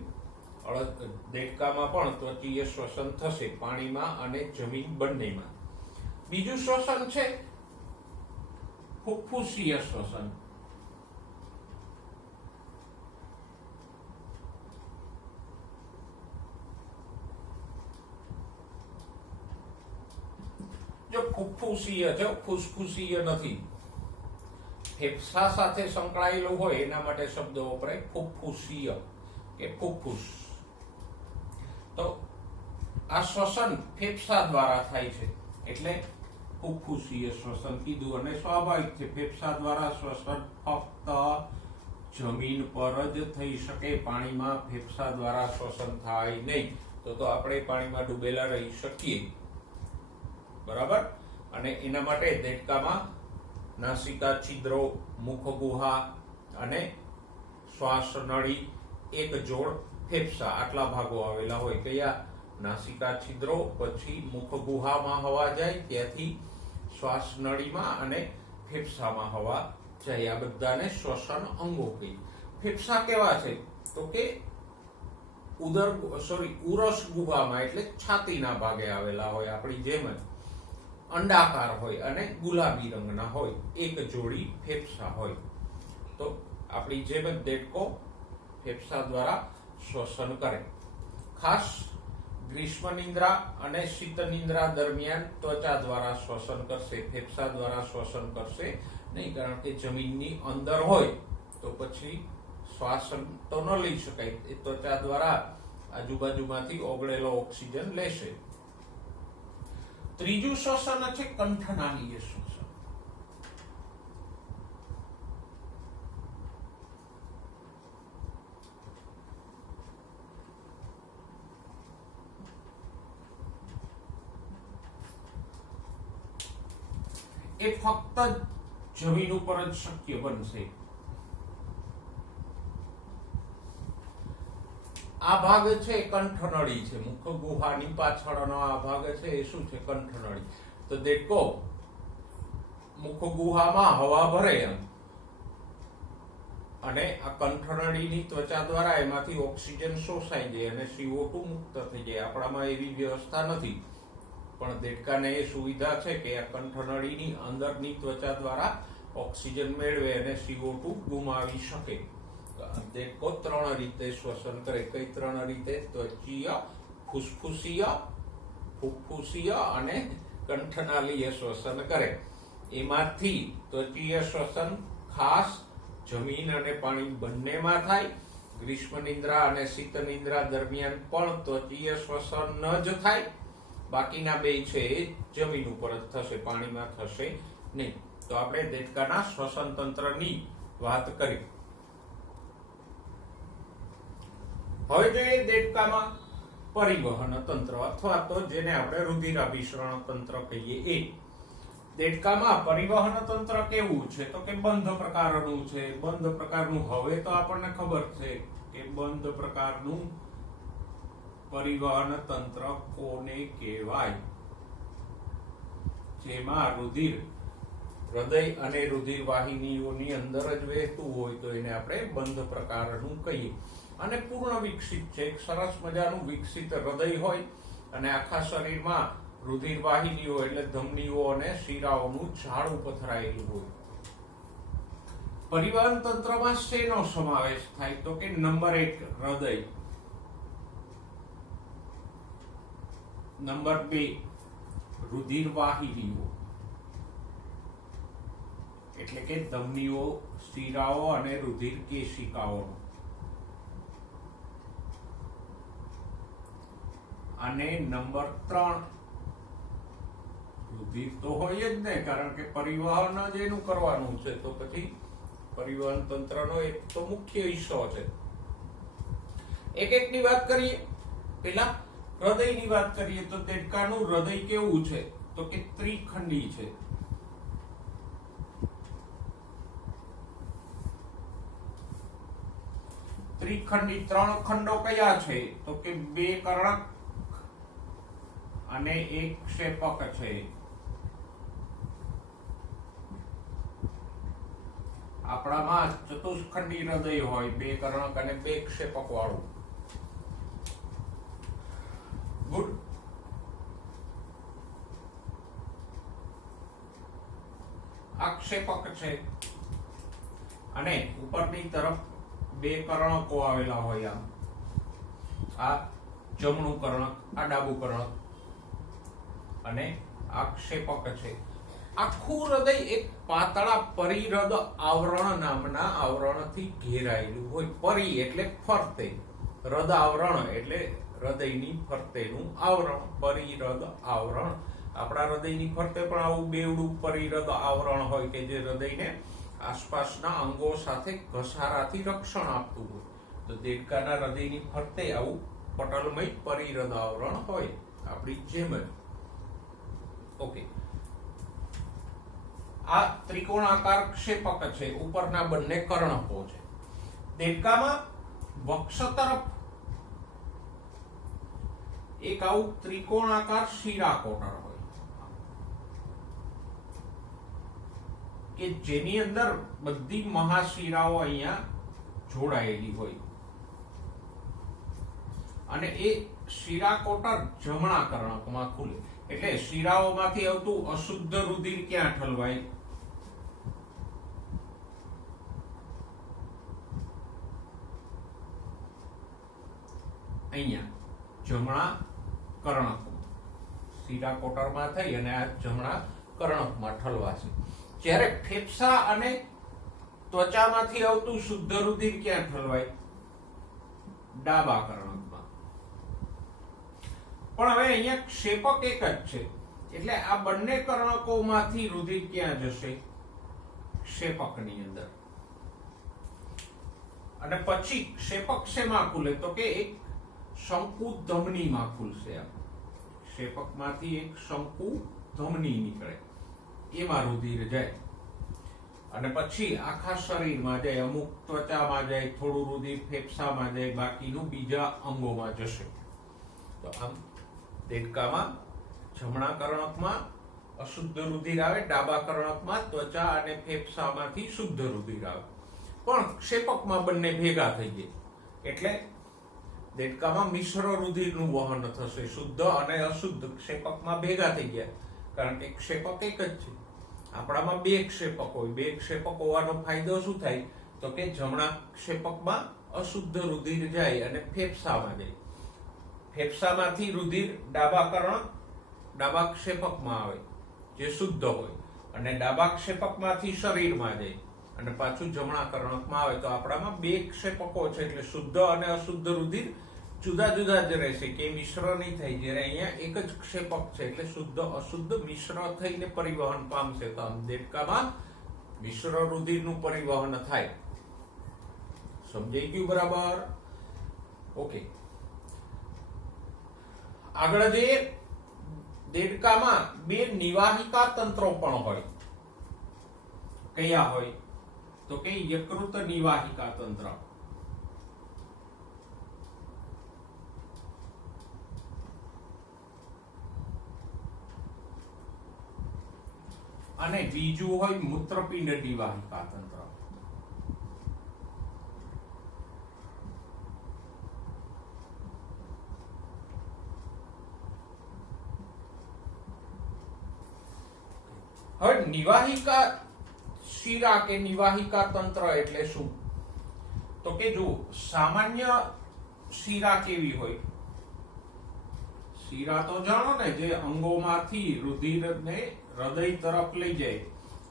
દેડકામાં પણ ત્વચીય શ્વસન થશે, પાણીમાં અને જમીન બંનેમાં. બીજું શ્વસન છે ફુફ્ફુસીય શ્વસન. જો ફુફ્ફુસીય છે, ફુસફુસીય નથી. ફેફસા સાથે સંકળાયેલું હોય એના માટે શબ્દ વપરાય ફુફ્ફુસીય કે ફુફ્ફુસ. તો આ શ્વસન ફેફસા દ્વારા થાય છે એટલે ફુફ્ફુસીય શ્વસન કીધું. અને સ્વાભાવિક છે, ફેફસા દ્વારા શ્વસન ફક્ત જમીન પર જ થઈ શકે, પાણીમાં ફેફસા દ્વારા શ્વસન થાય નહીં. તો આપણે પાણીમાં ડૂબેલા રહી શકીએ, બરાબર. અને એના માટે દેડકામાં નાસિકા છિદ્રો, મુખ ગુહા અને શ્વાસ નળી, એક જોડ ફેફસા, આટલા ભાગો આવેલા હોય. કયા? નાસિકા છિદ્રો, પછી મુખ ગુહામાં હવા જાય, ત્યાંથી શ્વાસ નળીમાં અને ફેફસામાં હવા જાય. આ બધાને શ્વસન અંગો કહી. ફેફસા કેવા છે? તો કે ઉરસ ગુહામાં, એટલે છાતીના ભાગે આવેલા હોય, આપણી જેમ જ અંડાકાર હોય અને ગુલાબી રંગના હોય, એક જોડી ફેફસા હોય. તો આપણી જેમ જ દેડકો ફેફસા દ્વારા શ્વસન કરે. ખાસ ગ્રીષ્મ નિંદ્રા અને શીત નિંદ્રા દરમિયાન ત્વચા દ્વારા શ્વસન કરશે, ફેફસા દ્વારા શ્વસન કરશે નહીં, કારણ કે જમીનની અંદર હોય તો પછી શ્વાસ તો ન લઈ શકાય. એ ત્વચા દ્વારા આજુબાજુમાંથી ઓગળેલો ઓક્સિજન લેશે. ત્રીજું શ્વસન છે કંઠનાલીય શ્વસન. એ ફક્ત જમીન ઉપર જ શક્ય બનશે. આ ભાગ છે કંઠનળી છે, મુખ ગુહાની પાછળનો આ ભાગ છે એ શું છે? કંઠનળી. તો દેડકો મુખ ગુહામાં હવા ભરે એમ, અને આ કંઠનળીની ત્વચા દ્વારા એમાંથી ઓક્સિજન શોષાઈ જાય અને CO2 મુક્ત થઈ જાય. આપણામાં એવી વ્યવસ્થા નથી, પણ દેડકાને એ સુવિધા છે કે આ કંઠનળીની અંદરની ત્વચા દ્વારા ઓક્સિજન મેળવે અને CO2 ગુમાવી શકે. દેડકો 3 રીતે શ્વસન કરે. કઈ 3 રીતે? ત્વચીય, ફુસફુસીય, ફુફ્ફુસીય અને કંઠનાલીય શ્વસન કરે. એમાંથી ત્વચીય શ્વસન ખાસ જમીન અને પાણી બંનેમાં થાય. ગ્રીષ્મ નિંદ્રા અને શીત નિંદ્રા દરમિયાન પણ ત્વચીય શ્વસન જ થાય. બાકીના બે છે એ જમીન ઉપર જ થશે, પાણીમાં થશે નહીં. તો આપણે દેડકાના શ્વસન તંત્રની વાત કરી. હવે જોઈએ દેડકામાં પરિવહન તંત્ર, અથવા તો જેને આપણે રુધિરાભિસરણ તંત્ર કહીએ એ. દેડકામાં પરિવહન તંત્ર કેવું છે? તો કે બંધ પ્રકારનું છે. બંધ પ્રકારનું હવે તો આપણને ખબર છે કે બંધ પ્રકારનું પરિવહન તંત્ર કોને કહેવાય? જેમાં રુધિર હૃદય અને રુધિર વાહિનીઓની અંદર જ વહેતું હોય તો એને આપણે બંધ પ્રકારનું કહીએ. અને પૂર્ણ વિકસિત છે, એક સરસ મજાનું વિકસિત હૃદય હોય અને આખા શરીરમાં રુધિર વાહિનીઓ એટલે ધમનીઓ અને શિરાઓનું જાળું પથરાયેલું હોય. પરિવહન તંત્રમાં શેનો સમાવેશ થાય? તો કે નંબર 1 હૃદય, નંબર 2 રુધિર વાહિનીઓ એટલે કે ધમનીઓ, શિરાઓ અને રુધિર કેશિકાઓ, અને નંબર 3 રુધિર તો હોય જ ને, કારણ કે પરિવહન જ એનું કરવાનું છે, તો પછી પરિવહન તંત્રનો એક તો મુખ્ય હિસ્સો છે. એક એકની વાત કરીએ. પેલા હૃદયની વાત કરીએ તો દેડકાનું હૃદય કેવું છે? તો કે ત્રિખંડી છે. ત્રિખંડી 3 ખંડો કયા છે? તો કે 2 કર્ણક અને 1 ક્ષેપક છે. આપણામાં ચતુષ્ખંડી હૃદય હોય, 2 કર્ણક અને 2 ક્ષેપક વાળું. ગુડ. આ ક્ષેપક છે અને ઉપરની તરફ 2 કર્ણકો આવેલા હોય. આ જમણું કર્ણક, આ ડાબું કર્ણક અને આ ક્ષેપક છે. આખું હૃદય એક પાતળા પરિહૃદ આવરણ નામના આવરણથી ઘેરાયેલું હોય. પરી એટલે ફરતે, હૃદ આવરણ એટલે હૃદયની ફરતેનું આવરણ, પરિહૃદ આવરણ. આપણા હૃદયની ફરતે પણ આવું બેવડું પરિહૃદ આવરણ હોય કે જે હૃદયને આસપાસના અંગો સાથે ઘસારાથી રક્ષણ આપતું હોય. તો દેડકાના હૃદયની ફરતે આવું પટલમય પરિહૃદ આવરણ હોય, આપણી જેમ જ. ઓકે. આ ત્રિકોણાકાર ક્ષેપક છે. ઉપરના બંને કર્ણકો છે. દેડકામાં વક્ષ તરફ એક આવું ત્રિકોણાકાર શિરાકોટર હોય કે જેની અંદર બધી મહાશિરાઓ અહીંયા જોડાયેલી હોય અને એ શિરાકોટર જમણા કર્ણકમાં ખુલે. એટલે શિરાઓમાંથી આવતું અશુદ્ધ રુધિર ક્યાં ઠલવાય? અહીંયા જમણા કર્ણક. શિરાકોટરમાં થઈ અને આ જમણા કર્ણકમાં ઠલવાશે. જ્યારે ફેફસા અને ત્વચામાંથી આવતું શુદ્ધ રુધિર ક્યાં ઠલવાય? ડાબા કર્ણકમાં. પણ હવે અહીંયા ક્ષેપક એક જ છે એટલે આ બંને કર્ણકોમાંથી રુધિર ક્યાં જશે? ક્ષેપકની અંદર. અને પછી ક્ષેપક શેમાં ખુલે? તો કે એક શંકુ ધમનીમાં ખુલશે. ક્ષેપકમાંથી એક શંકુ ધમની નીકળે, એમાં રુધિર જાય અને પછી આખા શરીરમાં જાય. અમુક ત્વચામાં જાય, થોડું રુધિર ફેફસામાં જાય, બાકીનું બીજા અંગોમાં જશે. તો આમ દેડકામાં જમણા કર્ણકમાં અશુદ્ધ રુધિર આવે, ડાબા કર્ણકમાં ત્વચા અને ફેફસામાંથી શુદ્ધ રુધિર આવે. પણ ક્ષેપકમાં બંને ભેગા થઈ જાય એટલે દેડકામાં મિશ્ર રુધિરનું વહન થશે. શુદ્ધ અને અશુદ્ધ ક્ષેપકમાં ભેગા થઈ ગયા, કારણ કે ક્ષેપક એક જ છે. આપણામાં 2 ક્ષેપક હોય. 2 ક્ષેપક હોવાનો ફાયદો શું થાય? તો કે જમણા ક્ષેપકમાં અશુદ્ધ રુધિર જાય અને ફેફસામાં જાય. ફેફસામાંથી રુધિર ડાબા ક્ષેપકમાં આવે જે શુદ્ધ હોય અને ડાબા ક્ષેપકમાંથી શરીરમાં જાય અને પાછું જમણા કર્ણકમાં આવે. તો આપણામાં 2 ક્ષેપકો છે એટલે શુદ્ધ અને અશુદ્ધ રુધિર જુદા જુદા જ રહેશે, કે મિશ્ર નહીં થાય. જ્યારે અહીંયા એક જ ક્ષેપક છે એટલે શુદ્ધ અશુદ્ધ મિશ્ર થઈને પરિવહન પામશે. તો આમ દેડકામાં મિશ્ર રુધિરનું પરિવહન થાય. સમજાઈ ગયું બરાબર? ઓકે. આગળ જઈએ. દેડકામાં 2 નિવાહિકા તંત્રો પણ હોય. કયા હોય? તો કે યકૃત નિવાહિકા તંત્ર અને બીજું હોય મૂત્રપિંડ નિવાહિકા તંત્ર. હવે નિવાહિકા શિરા કે નિવાહિકા તંત્ર એટલે શું? તો કે જો સામાન્ય શિરા કેવી હોય? શિરા તો જાણો ને, જે અંગોમાંથી રુધિરને હૃદય તરફ લઈ જાય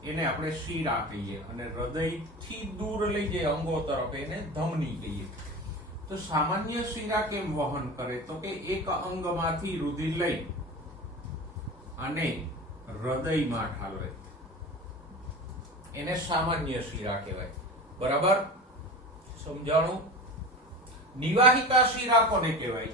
એને આપણે શિરા કહીએ, અને હૃદયથી દૂર લઈ જાય અંગો તરફ એને ધમની કહીએ. તો સામાન્ય શિરા કેમ વહન કરે? તો કે એક અંગમાંથી રુધિર લઈ અને હૃદયમાં ઠાલવે, એને સામાન્ય શિરા કહેવાય. બરાબર, સમજાણું? નિવાહિકા શિરા કોને કહેવાય?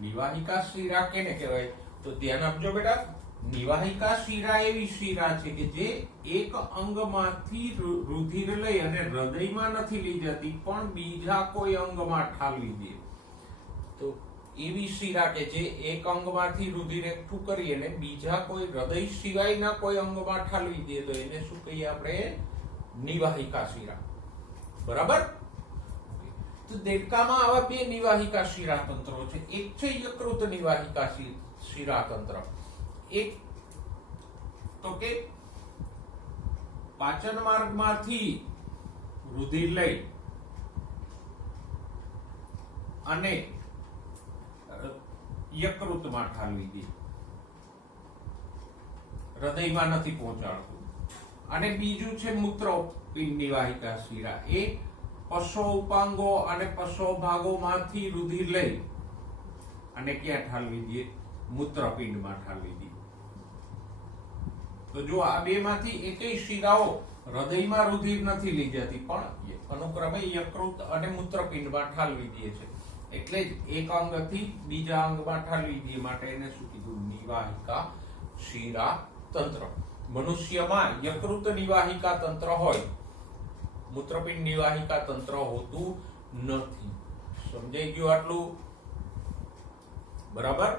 નિવાહિકા શિરા કેને કહેવાય? તો ધ્યાન આપજો બેટા, નિવાહિકા શિરા એવી શિરા છે કે જે એક અંગમાંથી રુધિર લઈ અને હૃદયમાં નથી લઈ જતી પણ બીજા કોઈ અંગમાં ઠાલવી દે. તો એવી શિરા કે જે એક અંગમાંથી રુધિર એકઠું કરી અને બીજા કોઈ હૃદય સિવાયના કોઈ અંગમાં ઠાલવી દે તો એને શું કહીએ આપણે? નિવાહિકા શિરા. બરાબર? તો દેડકામાં આવા બે નિવાહિકા શિરા તંત્રો છે. એક છે યકૃત નિવાહિકા શિરા તંત્ર. એક તો કે પાચન માર્ગમાંથી રુધિર લઈ અને યકૃતમાં ઠાલવી દે, હૃદયમાં નથી પહોંચાડતું. અને બીજું છે મૂત્રપિંડ નિવાહિકા શિરા. એ પશો ઉપાંગો અને પશો ભાગોમાંથી રુધિર લઈ અને ક્યાં ઠાલવી દે? મૂત્રપિંડમાં ઠાલવી દે. તો જો આ બે માંથી એકેય શિરાઓ હૃદયમાં રુધિર નથી લઈ જતી પણ અનુક્રમે યકૃત અને મૂત્રપિંડમાં ઠાલવી દે છે. એટલે જ એક અંગથી બીજા અંગમાં ઠાલવી દે માટે એને શું કીધું? નિવાહિકા શિરા તંત્ર. મનુષ્યમાં યકૃત નિવાહિકા તંત્ર હોય, મૂત્રપિંડ નિવાહિકા તંત્ર હોતું નથી. સમજાઈ ગયું આટલું? બરાબર.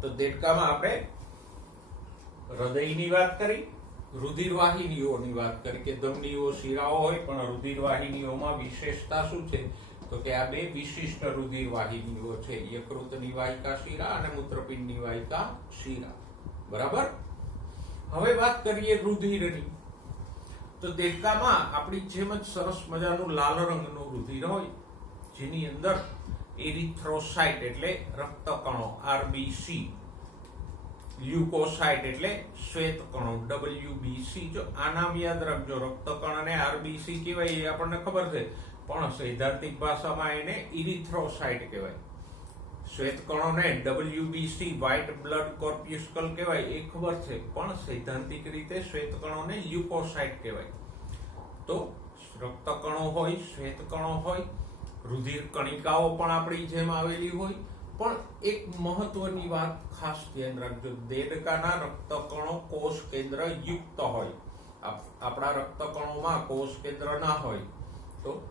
તો દેડકામાં આપણે હૃદયની વાત કરી, રુધિર વાહિનીઓની વાત કરી કે ધમનીઓ શિરાઓ હોય પણ રુધિર વાહિનીઓમાં વિશેષતા શું છે? તો કે આ બે વિશિષ્ટ રુધિર વાહિનીઓ છે, યકૃત નિવાહિકા શિરા અને મૂત્રપિંડ નિવાહિકા શિરા. બરાબર. હવે વાત કરીએ રુધિરની. તો દેડકામાં આપણી જેમ જ સરસ મજાનું લાલ રંગનું રુધિર હોય જેની અંદર એરિથ્રોસાઇટ એટલે રક્તકણો આરબીસી, લ્યુકોસાઇટ એટલે શ્વેતકણો ડબલ્યુબીસી. જો આ નામ યાદ રાખજો, રક્તકણ અને આરબીસી કહેવાય એ આપણને ખબર છે પણ સૈદ્ધાંતિક ભાષામાં એને ઇરિથ્રોસાઇટ કહેવાય. શ્વેતકણોને ડબલ્યુબીસી વ્હાઇટ બ્લડ કોર્પ્યુસ્કલ કહેવાય એ ખબર છે પણ સૈદ્ધાંતિક રીતે શ્વેતકણોને લ્યુકોસાઇટ કહેવાય. તો રક્તકણો હોય, શ્વેતકણો હોય, રુધિર કણિકાઓ પણ આપણી જેમ આવેલી હોય. પણ એક મહત્વની વાત ખાસ ધ્યાન રાખજો, દેડકાના રક્તકણો કોષ કેન્દ્ર યુક્ત હોય. આપણા રક્તકણોમાં કોષ કેન્દ્ર ના હોય. તો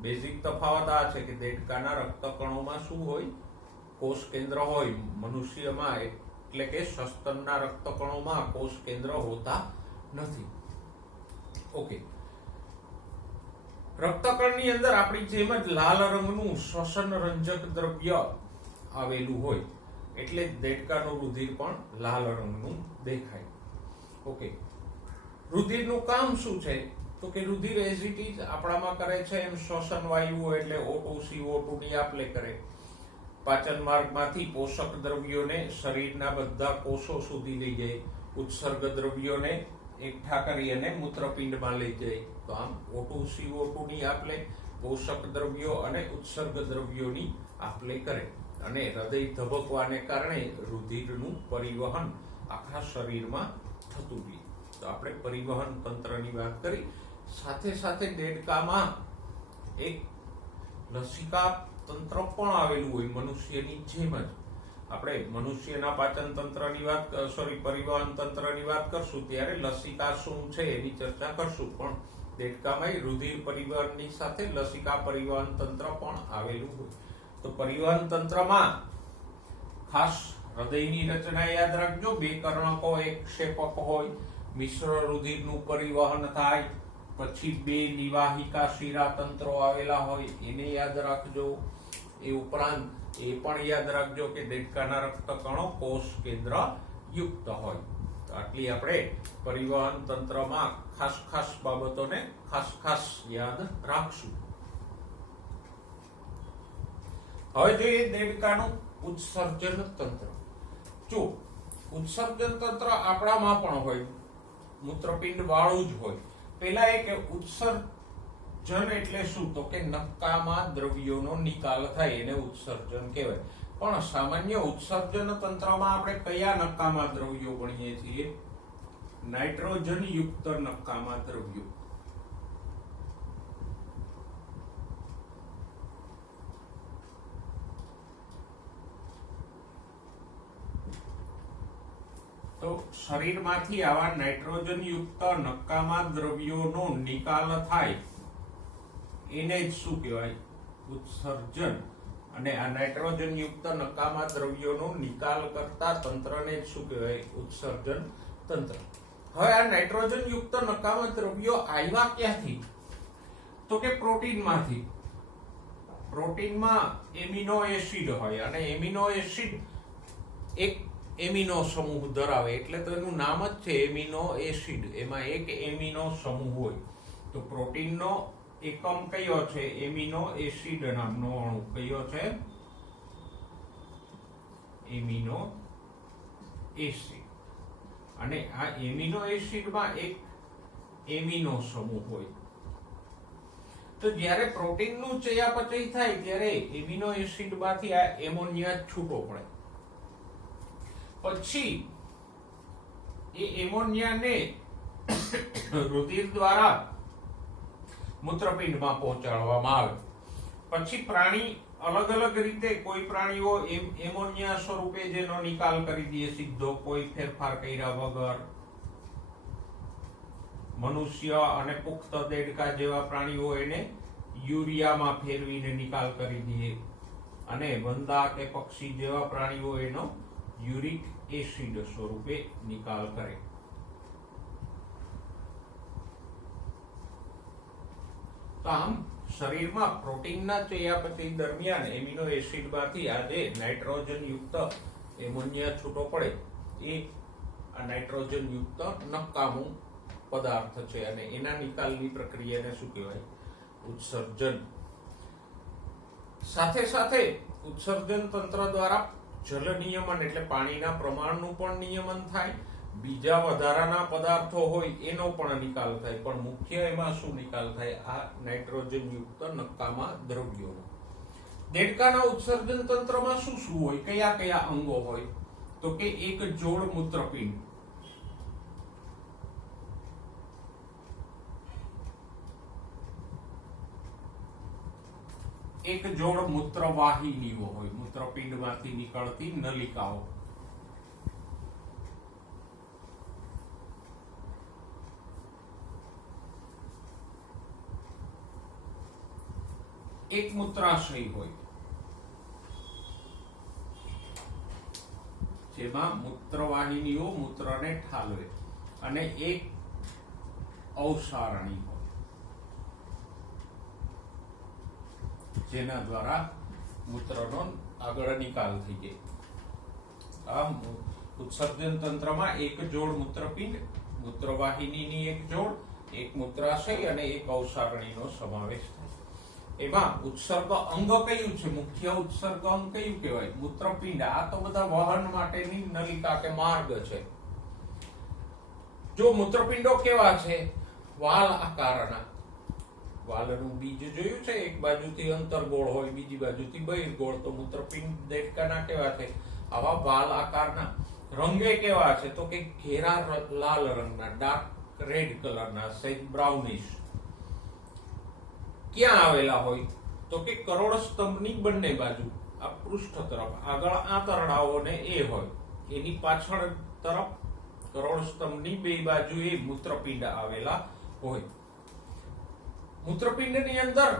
બેઝિક તફાવત આ છે કે દેડકાના રક્તકણોમાં શું હોય? કોષ કેન્દ્ર હોય. મનુષ્યમાં એટલે કે સસ્તનના રક્તકણોમાં કોષ કેન્દ્ર હોતા નથી. ઓકે. રક્તકણની અંદર આપણી જેમ જ લાલ રંગનું શ્વસન રંજક દ્રવ્ય આવેલું હોય એટલે દેડકાનું રુધિર પણ લાલ રંગનું દેખાય. ઓકે. રુધિરનું કામ શું છે? તો કે રુધિર એઝ ઇટ ઇઝ આપણામાં કરે છે એમ શ્વસન વાયુઓ એટલે O2 CO2 ની આપલે કરે. પાચન માર્ગમાંથી પોષક દ્રવ્યોને શરીરના બધા કોષો સુધી લઈ જાય, ઉત્સર્ગ દ્રવ્યોને એકઠા કરી અને મૂત્રપિંડમાં લઈ જાય. તો આમ O2 CO2 ની આપલે, પોષક દ્રવ્યો અને ઉત્સર્ગ દ્રવ્યોની આપલે કરે અને હૃદય ધબકવાને કારણે રુધિરનું પરિવહન આખા શરીરમાં થતું રહે. તો આપણે પરિવહન તંત્રની વાત કરી. સાથે સાથે દેડકામાં એક લસિકા તંત્ર પણ આવેલું હોય મનુષ્યની જેમ જ. આપણે મનુષ્યના પાચન તંત્રની વાત પરિવહન તંત્રની વાત કરશું ત્યારે લસિકા શું છે એની ચર્ચા કરશું. પણ દેડકામાં રુધિર પરિવહનની સાથે લસિકા પરિવહન તંત્ર પણ આવેલું હોય. તો પરિવહન તંત્રમાં ખાસ હૃદયની રચના યાદ રાખજો. બે કર્ણકો, એક ક્ષેપક હોય, મિશ્ર રુધિરનું પરિવહન થાય. પછી બે નિવાહિકા શિરા તંત્રો આવેલા હોય એને યાદ રાખજો. એ ઉપરાંત એ પણ યાદ રાખજો કે દેડકાના રક્તકણો કોષ કેન્દ્ર યુક્ત હોય. તો આટલી આપણે પરિવહન તંત્રમાં ખાસ બાબતોને ખાસ યાદ રાખશું. હવે જોઈએ દેડકાનું ઉત્સર્જન તંત્ર. જો ઉત્સર્જન તંત્ર આપણામાં પણ હોય, મૂત્રપિંડ વાળું જ હોય. પેલા એ કે ઉત્સર્જન એટલે શું? તો કે નક્કામાં દ્રવ્યોનો નિકાલ થાય એને ઉત્સર્જન કહેવાય. પણ સામાન્ય ઉત્સર્જન તંત્રમાં આપણે કયા નકામા દ્રવ્યો ગણીએ છીએ? નાઇટ્રોજન યુક્ત નકામા દ્રવ્યો. તો શરીરમાંથી આવા નાઇટ્રોજન યુક્ત નકામા દ્રવ્યોનો નિકાલ થાય એને જ શું કહેવાય? ઉત્સર્જન. અને આ નાઇટ્રોજન યુક્ત નકામા દ્રવ્યોનો નિકાલ કરતા તંત્રને જ શું કહેવાય? ઉત્સર્જન તંત્ર. હવે આ નાઇટ્રોજન યુક્ત નકામા દ્રવ્યો આવ્યા ક્યાંથી? તો કે પ્રોટીનમાંથી. પ્રોટીનમાં એમિનો એસિડ હોય અને એમિનો એસિડ એક એમિનો સમૂહ ધરાવે એટલે તો એનું નામ જ છે એમિનો એસિડ. એમાં એક એમિનો સમૂહ હોય. તો પ્રોટીનનો એકમ કયો છે? એમિનો એસિડ નામનો અણુ. કયો છે? Amino acid. અને આ એમિનો એસિડમાં એક એમિનો સમૂહ હોય. તો જ્યારે પ્રોટીનનું ચયાપચય થાય ત્યારે એમિનો એસિડમાંથી આ એમોનિયા છૂટો પડે. પછી એ એમોનિયાને રુધિર દ્વારા મૂત્રપિંડમાં પહોંચાડવામાં આવે. પછી પ્રાણી અલગ અલગ રીતે, કોઈ પ્રાણીઓ એમોનિયા સ્વરૂપે જેનો નિકાલ કરી દે સીધો, કોઈ ફેરફાર કર્યા વગર. મનુષ્ય અને પુખ્ત દેડકા જેવા પ્રાણીઓ એને યુરિયામાં ફેરવીને નિકાલ કરી દે. અને વંદા કે પક્ષી જેવા પ્રાણીઓ એનો યુરિક એસિડ સ્વરૂપે નિકાલ કરે. તો આમ શરીરમાં પ્રોટીનના ચયાપચય દરમિયાન એમિનો એસિડમાંથી આ જે નાઇટ્રોજન યુક્ત એમોનિયા છૂટો પડે એ આ નાઇટ્રોજન યુક્ત નકામું પદાર્થ છે અને એના નિકાલની પ્રક્રિયાને શું કહેવાય? ઉત્સર્જન. સાથે સાથે ઉત્સર્જન તંત્ર દ્વારા જલ નિયમન એટલે પાણીના પ્રમાણનું પણ નિયમન થાય. બીજા વધારાના પદાર્થો હોય એનો પણ નિકાલ થાય. પણ મુખ્ય એમાં શું નિકાલ થાય? આ નાઇટ્રોજન યુક્ત નકામા દ્રવ્યોનો. દેડકાના ઉત્સર્જન તંત્રમાં શું શું હોય? કયા કયા અંગો હોય? તો કે એક જોડ મૂત્રપિંડ, એક જોડ મૂત્રવાહિનીઓ હોય, મૂત્રપિંડમાંથી નીકળતી નલિકાઓ. એક મૂત્રાશય હોય જેમાં મૂત્રવાહિનીઓ મૂત્રને ઠાલવે. અને એક અવસારણી હોય જેના દ્વારા મૂત્રનો આગળ નિકાલ થઈ જાય. આ ઉત્સર્જન તંત્રમાં એક જોડ મૂત્રપિંડ, મૂત્રવાહિનીની એક જોડ, એક મૂત્રાશય અને એક અવસારણીનો સમાવેશ થાય. એમાં ઉત્સર્ગ અંગ કયું છે? મુખ્ય ઉત્સર્ગ અંગ કયું કહેવાય? મૂત્રપિંડ. આ તો બધા વહન માટેની નલિકા કે માર્ગ છે. જો મૂત્રપિંડો કેવા છે? વાલ આકારના. વાલનું બીજ જોયું છે? એક બાજુથી અંતર્ગોળ હોય, બીજી બાજુથી બહિર્ગોળ. તો મૂત્રપિંડ દેડકાના કેવા છે? આવા વાલ આકારના. રંગે કેવા છે? તો કે ઘેરા લાલ રંગના, ડાર્ક રેડ કલરના, સહેજ બ્રાઉનિશ. ક્યાં આવેલા હોય? તો કે કરોડ સ્તંભની બંને બાજુ, આ પૃષ્ઠ તરફ. આગળ આંતરડાઓ ને એ હોય, એની પાછળ તરફ કરોડ સ્તંભની બે બાજુ એ મૂત્રપિંડ આવેલા હોય. મૂત્રપિંડની અંદર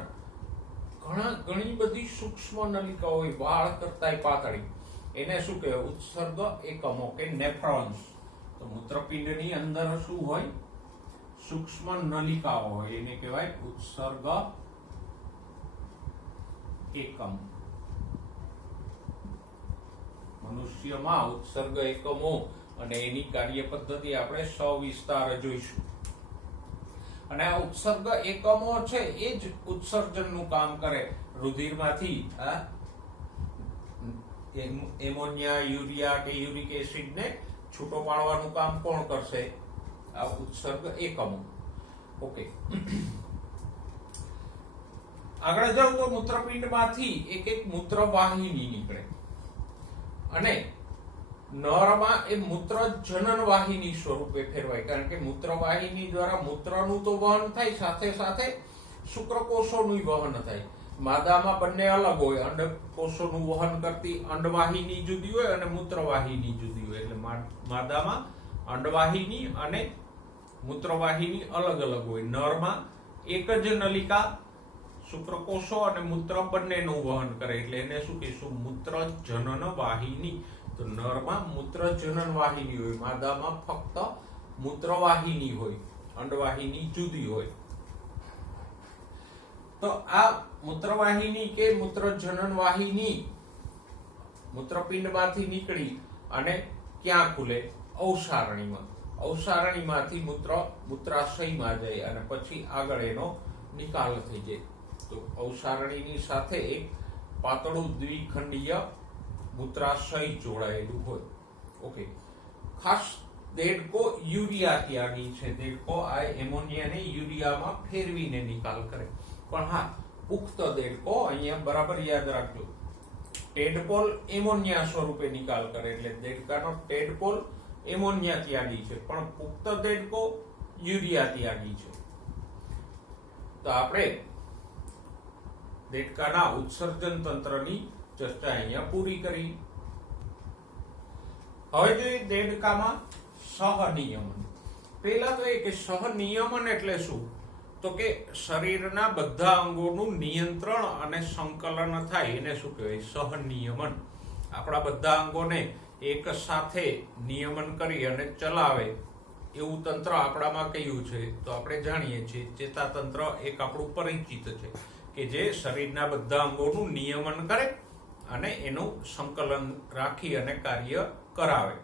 ઘણી બધી સૂક્ષ્મ નલિકાઓ હોય, વાળ કરતાંય પાતળી. એને શું કહેવાય? ઉત્સર્ગ એકમો કે નેફ્રોન્સ. તો મૂત્રપિંડની અંદર શું હોય? સૂક્ષ્મ નલિકાઓ હોય, એને કહેવાય ઉત્સર્ગ એકમ. મનુષ્યમાં ઉત્સર્ગ એકમો અને એની કાર્ય પદ્ધતિ આપણે સવિસ્તાર જોઈશું. અને આ ઉત્સર્ગ એકમો છે એ જ ઉત્સર્જનનું કામ કરે. રુધિરમાંથી એમોનિયા, યુરિયા કે યુરિક એસિડને છૂટો પાડવાનું કામ કોણ કરશે? આ ઉત્સર્ગ એકમો. ઓકે, આગળ જાવ તો મૂત્રપિંડમાંથી એક એક મૂત્રવાહિની નીકળે. અને નરમાં એ મૂત્ર જનન વાહિની સ્વરૂપે ફેરવાય, કારણ કે મૂત્ર વાહિની દ્વારા મૂત્રનું તો વહન થાય, સાથે સાથે શુક્રકોષોનું વહન થાય. માદામાં બંને અલગ હોય, અંડકોષોનું વહન કરતી અંડવાહિની જુદી હોય અને મૂત્રવાહિની જુદી હોય. એટલે માદામાં અંડવાહિની અને મૂત્રવાહિની અલગ અલગ હોય. નરમાં એક જ નલિકા શુક્રકોષો અને મૂત્ર બંનેનું વહન કરે, એટલે એને શું કહીશું? મૂત્ર જનન વાહિની. તો નરમાં મૂત્ર જનન વાહિની હોય, માદામાં ફક્ત મૂત્રવાહિની હોય, અંડવાહિની જુદી હોય. તો આ મૂત્રવાહિની કે મૂત્ર જનન વાહિની મૂત્રપિંડમાંથી નીકળી અને ક્યાં ખુલે? ઔસારણીમાં. ઔસારણીમાંથી મૂત્રાશયમાં જાય અને પછી આગળ એનો નિકાલ થઈ જાય. તો ઔસારણીની સાથે એક પાતળું દ્વિખંડીય મૂત્રાશય જોડાયેલું હોય. ઓકે, ખાસ દેડકો યુરિયા ત્યાગી છે. દેડકો આ એમોનિયાને યુરિયામાં ફેરવીને નિકાલ કરે. પણ હા, પુખ્ત દેડકો અહીંયા બરાબર યાદ રાખજો, ટેડપોલ એમોનિયા સ્વરૂપે નિકાલ કરે. એટલે દેડકાનો ટેડપોલ એમોનિયા ત્યાગી છે, પણ પુખ્ત દેડકો યુરિયા ત્યાગી છે. તો આપણે દેડકાના ઉત્સર્જન તંત્રની ચર્ચા અહીંયા પૂરી કરી. હવે જોઈએ દેડકામાં સહનિયમન. પહેલા તો એ કે સહનિયમન એટલે શું? તો કે શરીરના બધા અંગોનું નિયંત્રણ અને સંકલન થાય, એને શું કહેવાય? સહનિયમન. આપણા બધા અંગોને એક સાથે નિયમન કરી અને ચલાવે એવું તંત્ર આપણામાં કયું છે? તો આપણે જાણીએ છીએ ચેતાતંત્ર એક આપણું પરિચિત છે, કે જે શરીરના બધા અંગોનું નિયમન કરે અને એનું સંકલન રાખી અને કાર્ય કરાવે.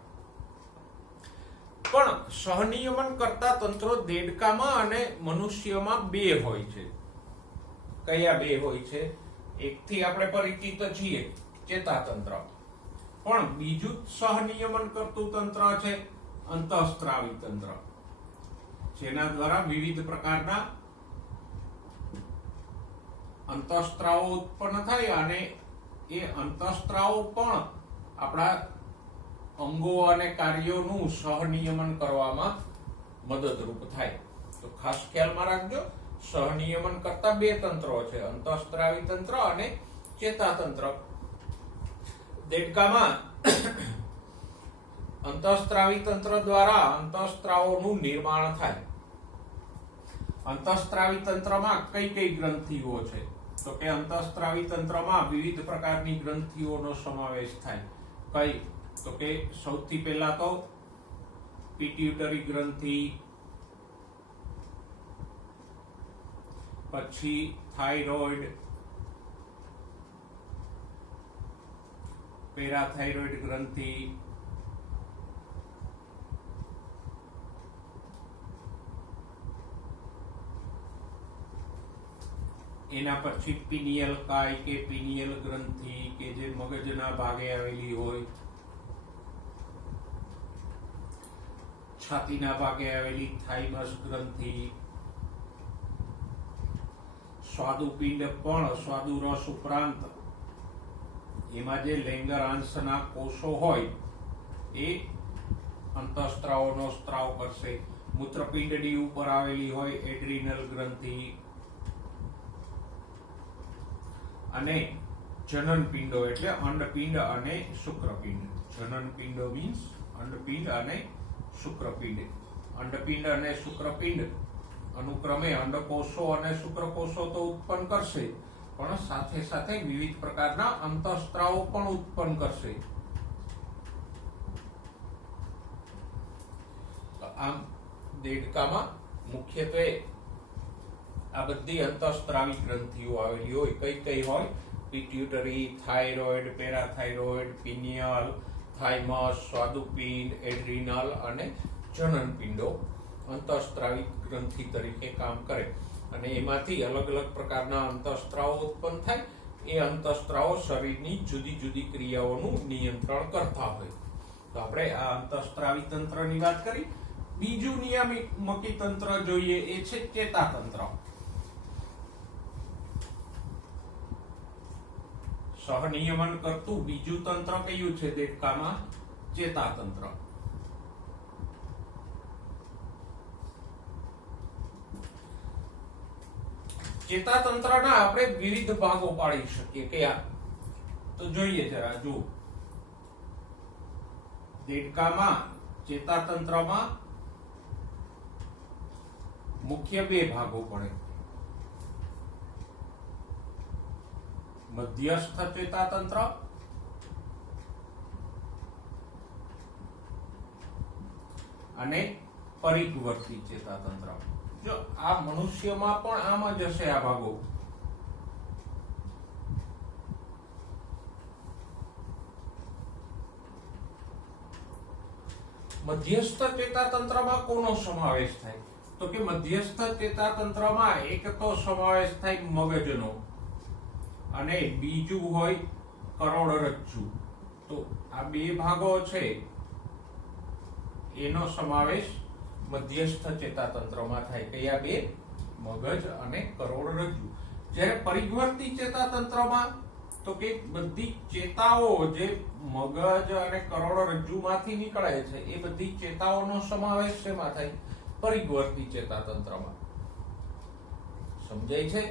પણ સહનિયમન કરતા તંત્રો દેડકામાં અને મનુષ્યમાં બે હોય છે. કયા બે હોય છે? એકથી આપણે પરિચિત છીએ, ચેતાતંત્ર. પણ બીજું સહનિયમન કરતું તંત્ર છે અંતઃસ્ત્રાવી તંત્ર, જેના દ્વારા વિવિધ પ્રકારના અંતઃસ્ત્રાવો ઉત્પન્ન થાય અને એ અંતઃસ્ત્રાવો પણ આપણા અંગો અને કાર્યોનું સહનિયમન કરવામાં મદદરૂપ થાય. તો ખાસ ખ્યાલમાં રાખજો, સહનિયમન કરતા બે તંત્રો છે, અંતઃસ્ત્રાવી તંત્ર અને ચેતાતંત્ર. દેડકામાં અંતઃસ્ત્રાવી તંત્ર દ્વારા અંતઃસ્ત્રાવોનું નિર્માણ થાય. અંતઃસ્ત્રાવી તંત્રમાં કઈ કઈ ગ્રંથિઓ છે? તો કે અંતઃસ્ત્રાવી તંત્રમાં વિવિધ પ્રકારની ગ્રંથિઓનો સમાવેશ થાય. કઈ? તો કે સૌથી પહેલા તો પિટ્યુટરી ગ્રંથિ, પછી થાઇરોઇડ, પેરાથાઇરોઇડ ગ્રંથિ, એના પછી પિનિયલ કાય કે પિનિયલ ગ્રંથિ, કે જે મગજના ભાગે આવેલી હોય, છાતીના ભાગે આવેલી થાઇમસ ગ્રંથિ, સ્વાદુપિંડ પણ સ્વાદુરસ ઉપરાંત એમાં જે લેંગરાંશના કોષો હોય એ અંતઃસ્ત્રાવોનો સ્ત્રાવ કરશે. મૂત્રપિંડની ઉપર આવેલી હોય એડ્રિનલ ગ્રંથિ, અને જનનપિંડો એટલે અંડપિંડ અને શુક્રપિંડ. જનનપિંડો મીન્સ અંડપિંડ અને શુક્રપિંડ. અંડપિંડ અને શુક્રપિંડ અનુક્રમે અંડકોષો અને શુક્રકોષો તો ઉત્પન્ન કરશે, પણ સાથે સાથે વિવિધ પ્રકારના અંતઃસ્ત્રાવો પણ ઉત્પન્ન કરશે. આમ દેડકામાં મુખ્યત્વે આ બધી અંતઃસ્ત્રાવી ગ્રંથિઓ આવેલી હોય. કઈ કઈ હોય? પિટ્યુટરી, થાઇરોઇડ, પેરાથાઇરોઇડ, પિનિયલ, થાઇમસ, સ્વાદુપિંડ, એડ્રિનલ અને જનનપિંડો અંતઃસ્ત્રાવી ગ્રંથિ તરીકે કામ કરે. અને એમાંથી અલગ અલગ પ્રકારના અંતઃસ્ત્રાવો ઉત્પન્ન થાય. એ અંતઃસ્ત્રાવો શરીરની જુદી જુદી ક્રિયાઓનું નિયંત્રણ કરતા હોય. તો આપણે આ અંતઃસ્ત્રાવી તંત્રની વાત કરી. બીજું નિયામકી તંત્ર જોઈએ, એ છે ચેતાતંત્ર. સહનિયમન કરતું બીજું તંત્ર કયું છે દેડકામાં? ચેતાતંત્ર. ચેતાતંત્રના આપણે વિવિધ ભાગો પાડી શકીએ. કયા? તો જોઈએ જરા જુઓ. દેડકામાં ચેતાતંત્રમાં મુખ્ય બે ભાગો પડે. મધ્યસ્થ ચેતાતંત્ર અને પરિવર્તી ચેતાતંત્ર. જો આ મનુષ્યમાં પણ આમ જ હશે આ ભાગો. મધ્યસ્થ ચેતાતંત્રમાં કોનો સમાવેશ થાય? તો કે મધ્યસ્થ ચેતાતંત્રમાં એક તો સમાવેશ થાય મગજનો અને બીજું હોય કરોડરજ્જુ. તો આ બે ભાગો છે એનો સમાવેશ મધ્યસ્થ ચેતાતંત્રમાં થાય. કયા બે? મગજ અને કરોડરજ્જુ. જ્યારે પરિવર્તી ચેતાતંત્રમાં તો કે બધી ચેતાઓ જે મગજ અને કરોડરજ્જુમાંથી નીકળે છે એ બધી ચેતાઓનો સમાવેશ શેમાં થાય? પરિવર્તી ચેતાતંત્રમાં. સમજાય છે?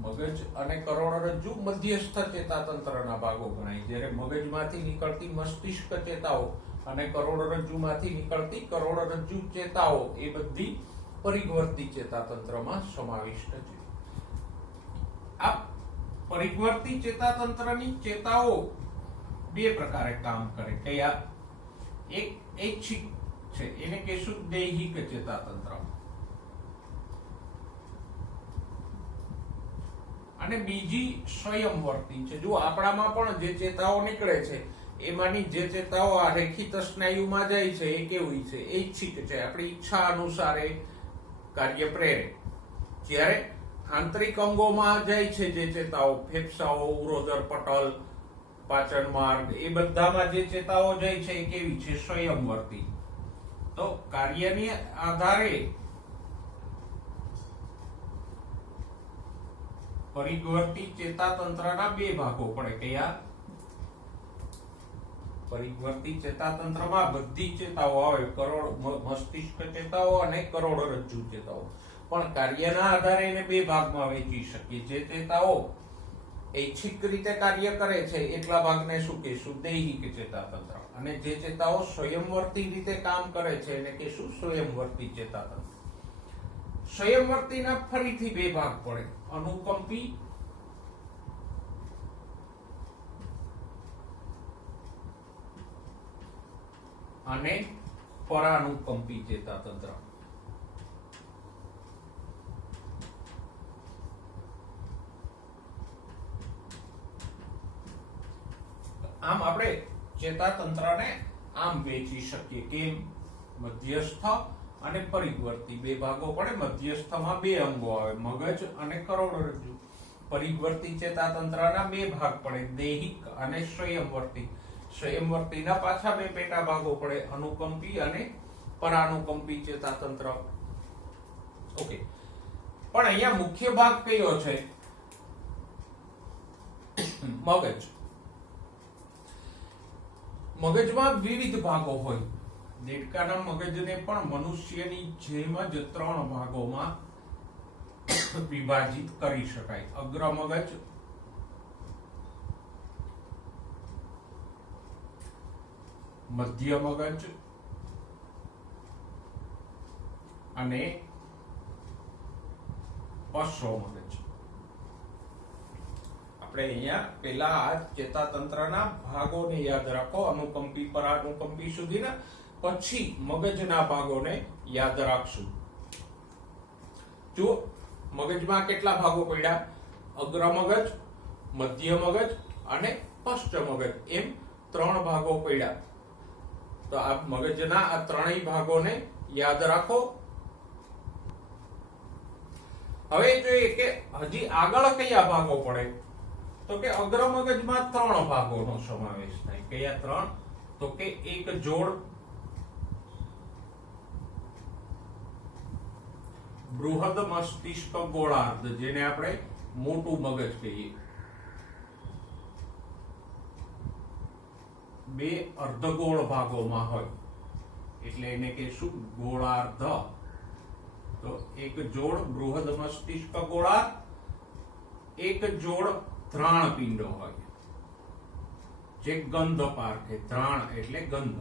મગજ અને કરોડરજ્જુ મધ્યસ્થ ચેતાતંત્રના ભાગો ગણાય. જ્યારે મગજમાંથી નીકળતી મસ્તિષ્ક ચેતાઓ અને કરોડરજ્જુમાંથી નીકળતી કરોડરજ્જુ ચેતાઓ એ બધી પરિવર્તી ચેતાતંત્રમાં સમાવિષ્ટ છે. આ પરિવર્તી ચેતાતંત્રની ચેતાઓ બે પ્રકારે કામ કરે. કયા? એક ઐચ્છિક છે, એને કહેશું દૈહિક ચેતાતંત્ર, અને બીજી સ્વયંવર્તી છે. જો આપણામાં પણ જે ચેતાઓ નીકળે છે એમાંની જે ચેતાઓ આ રેખિત સ્નાયુમાં જાય છે એ કેવી છે? ઐચ્છિક છે. આપણી ઈચ્છા અનુસાર એ કાર્ય પ્રેરે. જ્યારે આંતરિક અંગોમાં જાય છે જે ચેતાઓ, ફેફસાઓ, ઉરોદર પટલ, પાચન માર્ગ, એ બધામાં જે ચેતાઓ જાય છે એ કેવી છે? સ્વયંવર્તી. તો કાર્યની આધારે પરિવર્તી ચેતાતંત્રના બે ભાગો પડે. કયા? પરિવર્તી ચેતાતંત્રમાં બધી ચેતાઓ આવે, મસ્તિષ્ક ચેતાઓ અને કરોડરજ્જુ ચેતાઓ. પણ કાર્યના આધારે એને બે ભાગમાં વહેંચી શકીએ. જે ચેતાઓ ઐચ્છિક રીતે કાર્ય કરે છે એટલા ભાગને શું કહેશું? દૈહિક ચેતાતંત્ર. અને જે ચેતાઓ સ્વયંવર્તી રીતે કામ કરે છે એને કહેશું સ્વયંવર્તી ચેતાતંત્ર. સ્વયંવર્તીના ફરીથી બે ભાગ પડે. અનુકંપી અને પરાનુકંપી ચેતાતંત્ર. આમ આપણે ચેતાતંત્રને આમ વહેંચી શકીએ. કેમ? મધ્યસ્થ અને પરિવર્તી બે ભાગો પડે. મધ્યસ્થમાં બે અંગો આવે, મગજ અને કરોડરજ્જુ. પરિવર્તી ચેતાતંત્રના બે ભાગ પડે, દૈહિક અને સ્વયંવર્તી. સ્વયંવર્તીના પાછા બે પેટા ભાગો પડે, અનુકંપી અને પરાનુકંપી ચેતાતંત્ર. ઓકે, પણ અહીંયા મુખ્ય ભાગ કયો છે? મગજ. મગજમાં વિવિધ ભાગો હોય. દેડકાના મગજને પણ મનુષ્યની જેમ જ ત્રણ ભાગોમાં વિભાજિત કરી શકાય. અગ્ર મગજ, મધ્ય મગજ અને પશ્વ મગજ. આપણે અહીંયા પેલા આ ચેતાતંત્રના ભાગોને યાદ રાખો, અનુકંપી પરાનુકંપી સુધીના. પછી મગજના ભાગોને યાદ રાખશું. જો મગજમાં કેટલા ભાગો પડ્યા? અગ્ર મગજ, મધ્ય મગજ અને પશ્ચ મગજ, એમ ત્રણ ભાગો પડ્યા. તો આ મગજના આ ત્રણેય ભાગોને યાદ રાખો. હવે જોઈએ કે હજી આગળ કયા ભાગો પડે? તો કે અગ્ર મગજમાં ત્રણ ભાગોનો સમાવેશ થાય. કયા ત્રણ? તો કે એક જોડ બૃહદ મસ્તિષ્ક ગોળાર્ધ, જેને આપણે મોટું મગજ કહીએ. બે અર્ધગોળ ભાગોમાં હોય એટલે એને કહીશું ગોળાર્ધ. તો એક જોડ બૃહદ મસ્તિષ્ક ગોળાર્ધ, એક જોડ ધ્રાણ પિંડો હોય જે ગંધ પારખે. ધ્રાણ એટલે ગંધ.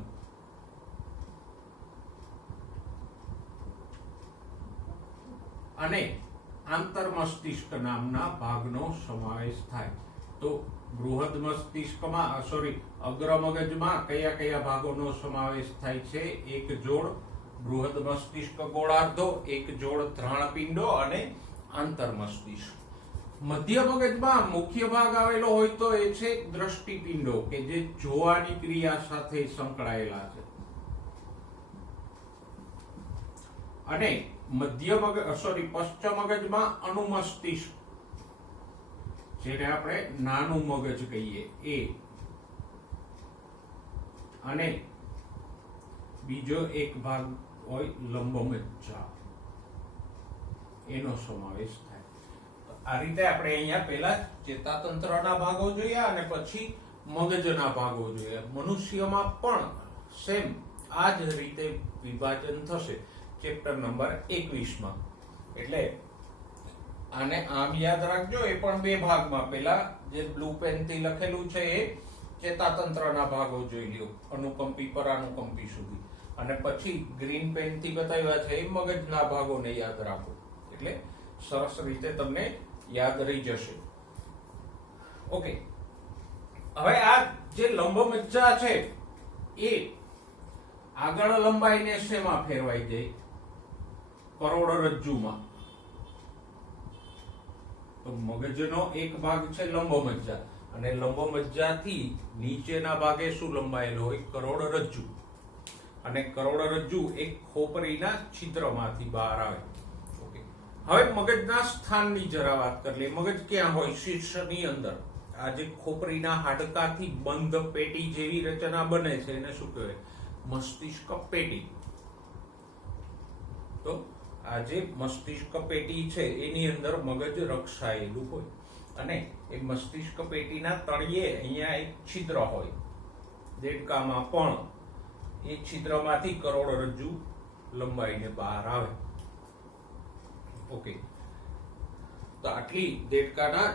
અને આંતરમસ્તિષ્ક નામના ભાગનો સમાવેશ થાય. તો બૃહદ મસ્તિષ્કમાં અગ્ર મગજમાં કયા કયા ભાગોનો સમાવેશ થાય છે? એક જોડ બૃહદ મસ્તિષ્ક ગોળાર્ધો, એક જોડ ધ્રાણ પિંડો અને આંતરમસ્તિષ્ક. મધ્ય મગજમાં મુખ્ય ભાગ આવેલો હોય તો એ છે દ્રષ્ટિપિંડો કે જે જોવાની ક્રિયા સાથે સંકળાયેલા છે. અને પશ્ચિમ મગજમાં અનુમસ્તિષ્ક જેને આપણે નાનું મગજ કહીએ એ, અને બીજો એક ભાગ હોય લંબમજ્જા, એનો સમાવેશ થાય. તો આ રીતે આપણે અહીંયા પહેલા ચેતાતંત્રના ભાગો જોયા અને પછી મગજના ભાગો જોયા. મનુષ્યમાં પણ સેમ આ જ રીતે વિભાજન થશે ચેપ્ટર નંબર 21 માં. એટલે આને આમ યાદ રાખજો, એ પણ બે ભાગમાં. પહેલા જે બ્લુ પેન થી લખેલું છે એ ચેતાતંત્રના ભાગો જોઈ લ્યો, અનુકંપી પરાનુકંપી સુધી, અને પછી ગ્રીન પેન થી બતાવ્યા છે એ મગજના ભાગોને યાદ રાખો. એટલે સરસ રીતે તમને યાદ રહી જશે. ઓકે, હવે આ જે લંબમજ્જા છે એ આગળ લંબાઈને શેમાં ફેરવાઈ જાય? કરોડરજ્જુમાં. તો મગજનો એક ભાગ છે લંબમજ્જા, અને લંબમજ્જાથી નીચેના ભાગે શું લંબાયેલો હોય? કરોડરજ્જુ. અને કરોડરજ્જુ એક ખોપરીના છિદ્રમાંથી બહાર આવે. ઓકે, હવે મગજના સ્થાનની જરા વાત કરી લઈએ. મગજ ક્યાં હોય? શીર્ષની અંદર. આ જે ખોપરીના હાડકાથી બંધ પેટી જેવી રચના બને છે એને શું કહેવાય? મસ્તિષ્ક પેટી. તો આ જે મસ્તિષ્ક પેટી છે એની અંદર મગજ રક્ષાયેલું હોય, અને એ મસ્તિષ્ક પેટીના તળિયે અહીંયા એક છિદ્ર હોય. દેડકામાં પણ એ છિદ્રમાંથી કરોડરજ્જુ લંબાઈને બહાર આવે. ઓકે, તો આટલી દેડકાના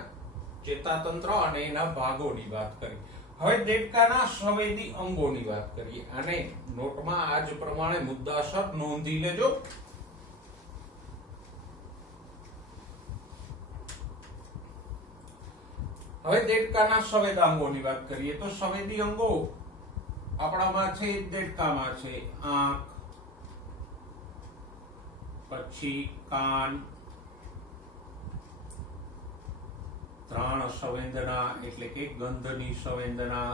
ચેતાતંત્ર અને એના ભાગોની વાત કરી. હવે દેડકાના સંવેદી અંગોની વાત કરીએ. અને નોટમાં આજ પ્રમાણે મુદ્દાસર નોંધી લેજો. હવે દેડકાના સંવેદાંગોની વાત કરીએ તો સંવેદી અંગો આપણામાં છે, દેડકામાં છે આંખ, પછી કાન, ત્રણ સંવેદના એટલે કે ગંધની સંવેદના,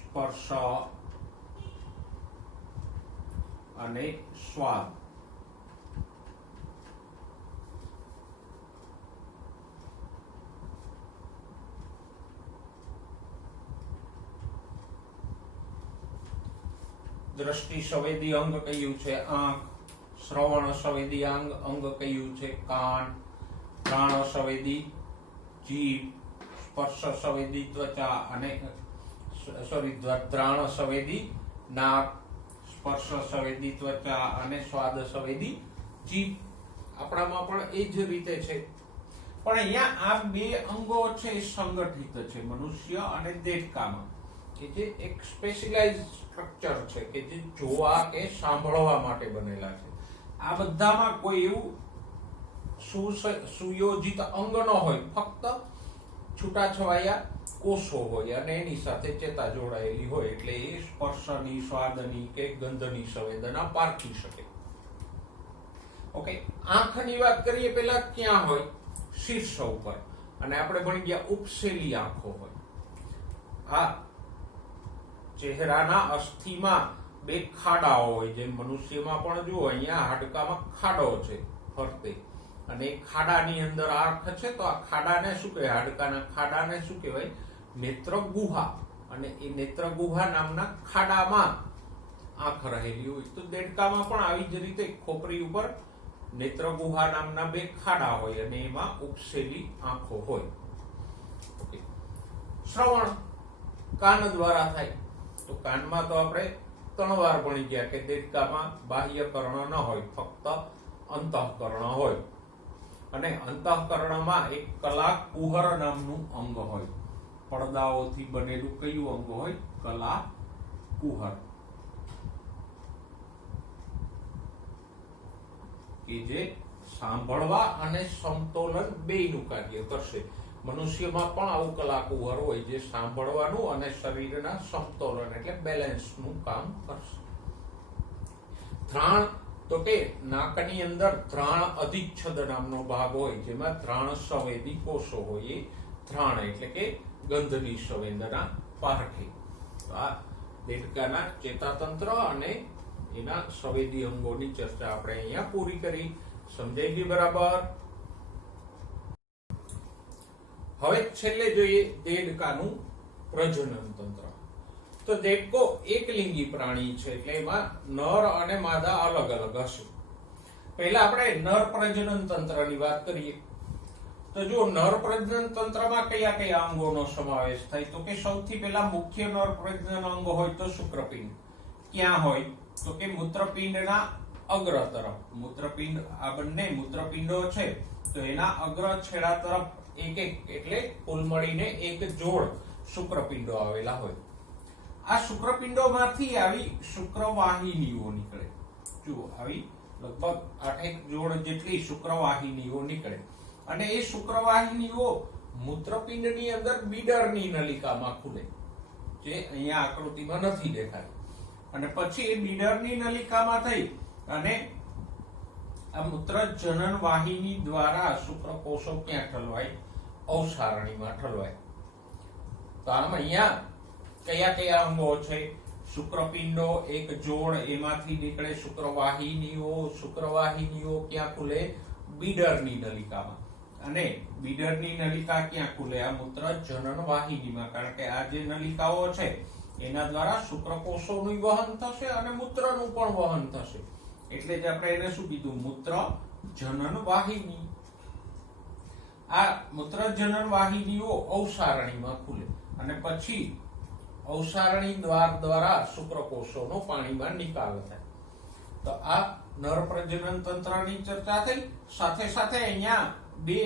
સ્પર્શ અને સ્વાદ. દ્રષ્ટિ સંવેદી અંગ કયું છે? આંખ. શ્રવણ સંવેદી અંગ કયું છે? કાન. ઘ્રાણ સંવેદી જીભ. સ્પર્શ સંવેદી ત્વચા અને ઘ્રાણ સંવેદી નાક. સ્પર્શ સંવેદી ત્વચા અને સ્વાદ સંવેદી જીભ. આપણામાં પણ એ જ રીતે છે. પણ અહીંયા આ બે અંગો છે સંગઠિત છે મનુષ્ય અને દેડકામાં, કે જે એક સ્પેશિયલાઇઝ સ્ટ્રક્ચર છે કે જે જોવા કે સાંભળવા માટે બનેલા છે. આ બધામાં કોઈ એવું સુયોજિત અંગ ન હોય, ફક્ત છૂટાછવાયા કોષો હોય અને એની સાથે ચેતા જોડાયેલી હોય, એટલે એ સ્પર્શની, સ્વાદની કે ગંધની સંવેદના પારખી શકે. ઓકે, આંખની વાત કરીએ પહેલા ક્યાં હોય? શીર્ષ ઉપર. અને આપણે ભણી ગયા ઉપસેલી આંખો હોય. આ ચહેરાના અસ્થિમાં બે ખાડાઓ હોય, જેમ મનુષ્યમાં પણ જુઓ અહીંયા હાડકામાં ખાડો છે ફરતે, અને ખાડાની અંદર આંખ છે. તો આ ખાડાને શું કહેવાય? હાડકાના ખાડાને શું કહેવાય? નેત્ર ગુહા. અને એ નેત્ર ગુહા નામના ખાડામાં આંખ રહેલી હોય. તો દેડકામાં પણ આવી જ રીતે ખોપરી ઉપર નેત્ર ગુહા નામના બે ખાડા હોય અને એમાં ઉપસેલી આંખો હોય. ઓકે, શ્રવણ કાન દ્વારા થાય. તો કાનમાં તો આપણે 3 વાર ભણી ગયા કે દેડકામાં બાહ્ય કર્ણ ન હોય, ફક્ત અંતઃકર્ણ હોય. અને અંતઃકરણમાં એક કલા કુહર નામનું અંગ હોય. પડદાઓથી બનેલું કયું અંગ હોય? કલા કુહર, કે જે સાંભળવા અને સમતોલન બેયનું કાર્ય કરશે. મનુષ્યમાં પણ આવું કલાકુહર હોય જે સાંભળવાનું અને શરીરના સમતોલન એટલે બેલેન્સનું કામ કરશે. ધ્રાણ તો કે નાકની અંદર ધ્રાણ અધિચ્છદ નામનો ભાગ હોય જેમાં ધ્રાણ સંવેદી કોષો હોય. એ ધ્રાણ એટલે કે ગંધની સંવેદના પારખે. આ દેડકાના ચેતાતંત્ર અને એના સંવેદી અંગોની ચર્ચા આપણે અહીંયા પૂરી કરી. સમજાઈ ગઈ બરાબર? હવે છેલ્લે જોઈએ દેડકાનું પ્રજનન તંત્ર. તો દેડકો એકલિંગી પ્રાણી છે એટલે એમાં નર અને માદા અલગ અલગ હશે. પહેલા આપણે નર પ્રજનન તંત્રની વાત કરીએ. તો જો નર પ્રજનન તંત્રમાં કયા કયા અંગોનો સમાવેશ થાય? તો કે સૌથી પહેલા મુખ્ય નર પ્રજનન અંગ હોય તો શુક્રપિંડ. ક્યાં હોય? તો કે મૂત્રપિંડના અગ્ર તરફ. મૂત્રપિંડ, આ બંને મૂત્રપિંડો છે તો એના અગ્ર છેડા તરફ એક એક એટલે કુલ મળીને એક જોડ શુક્રપિંડો આવેલા હોય. આ શુક્રપિંડોમાંથી આવી શુક્રવાહિનીઓ નીકળે. જુઓ, આવી લગભગ 8 જોડ જેટલી શુક્રવાહિનીઓ નીકળે. અને એ શુક્રવાહિનીઓ મૂત્રપિંડની અંદર બીડરની નલિકામાં ખુલે, જે અહીંયા આકૃતિમાં નથી દેખાય. અને પછી એ બીડરની નલિકામાં થઈ અને આ મૂત્રજનન વાહિની દ્વારા શુક્રકોષો ક્યાં ઠલવાય? અવસારણીમાં ઠલવાય. તો આમ અહીંયા કયા કયા અંગો છે? શુક્રપિંડો એક જોડ, એમાંથી નીકળે શુક્રવાહિનીઓ. શુક્રવાહિનીઓ ક્યાં ખુલે? બીડરની નલિકામાં. અને બીડરની નલિકા ક્યાં ખુલે? આ મૂત્રજનન વાહિનીમાં. કારણ કે આ જે નલિકાઓ છે એના દ્વારા શુક્રકોષોનું વહન થશે અને મૂત્રનું પણ વહન થશે. એટલે જ આપણે એને શું કીધું? મૂત્રજનન વાહિની. આ મૂત્રજનન વાહિનીઓ અવસારણીમાં ખુલે અને પછી અવસારણી દ્વાર દ્વારા શુક્રકોષોનો પાણીમાં નિકાલ થાય. તો આ નર પ્રજનન તંત્રની ચર્ચા થઈ. સાથે સાથે અહીંયા 2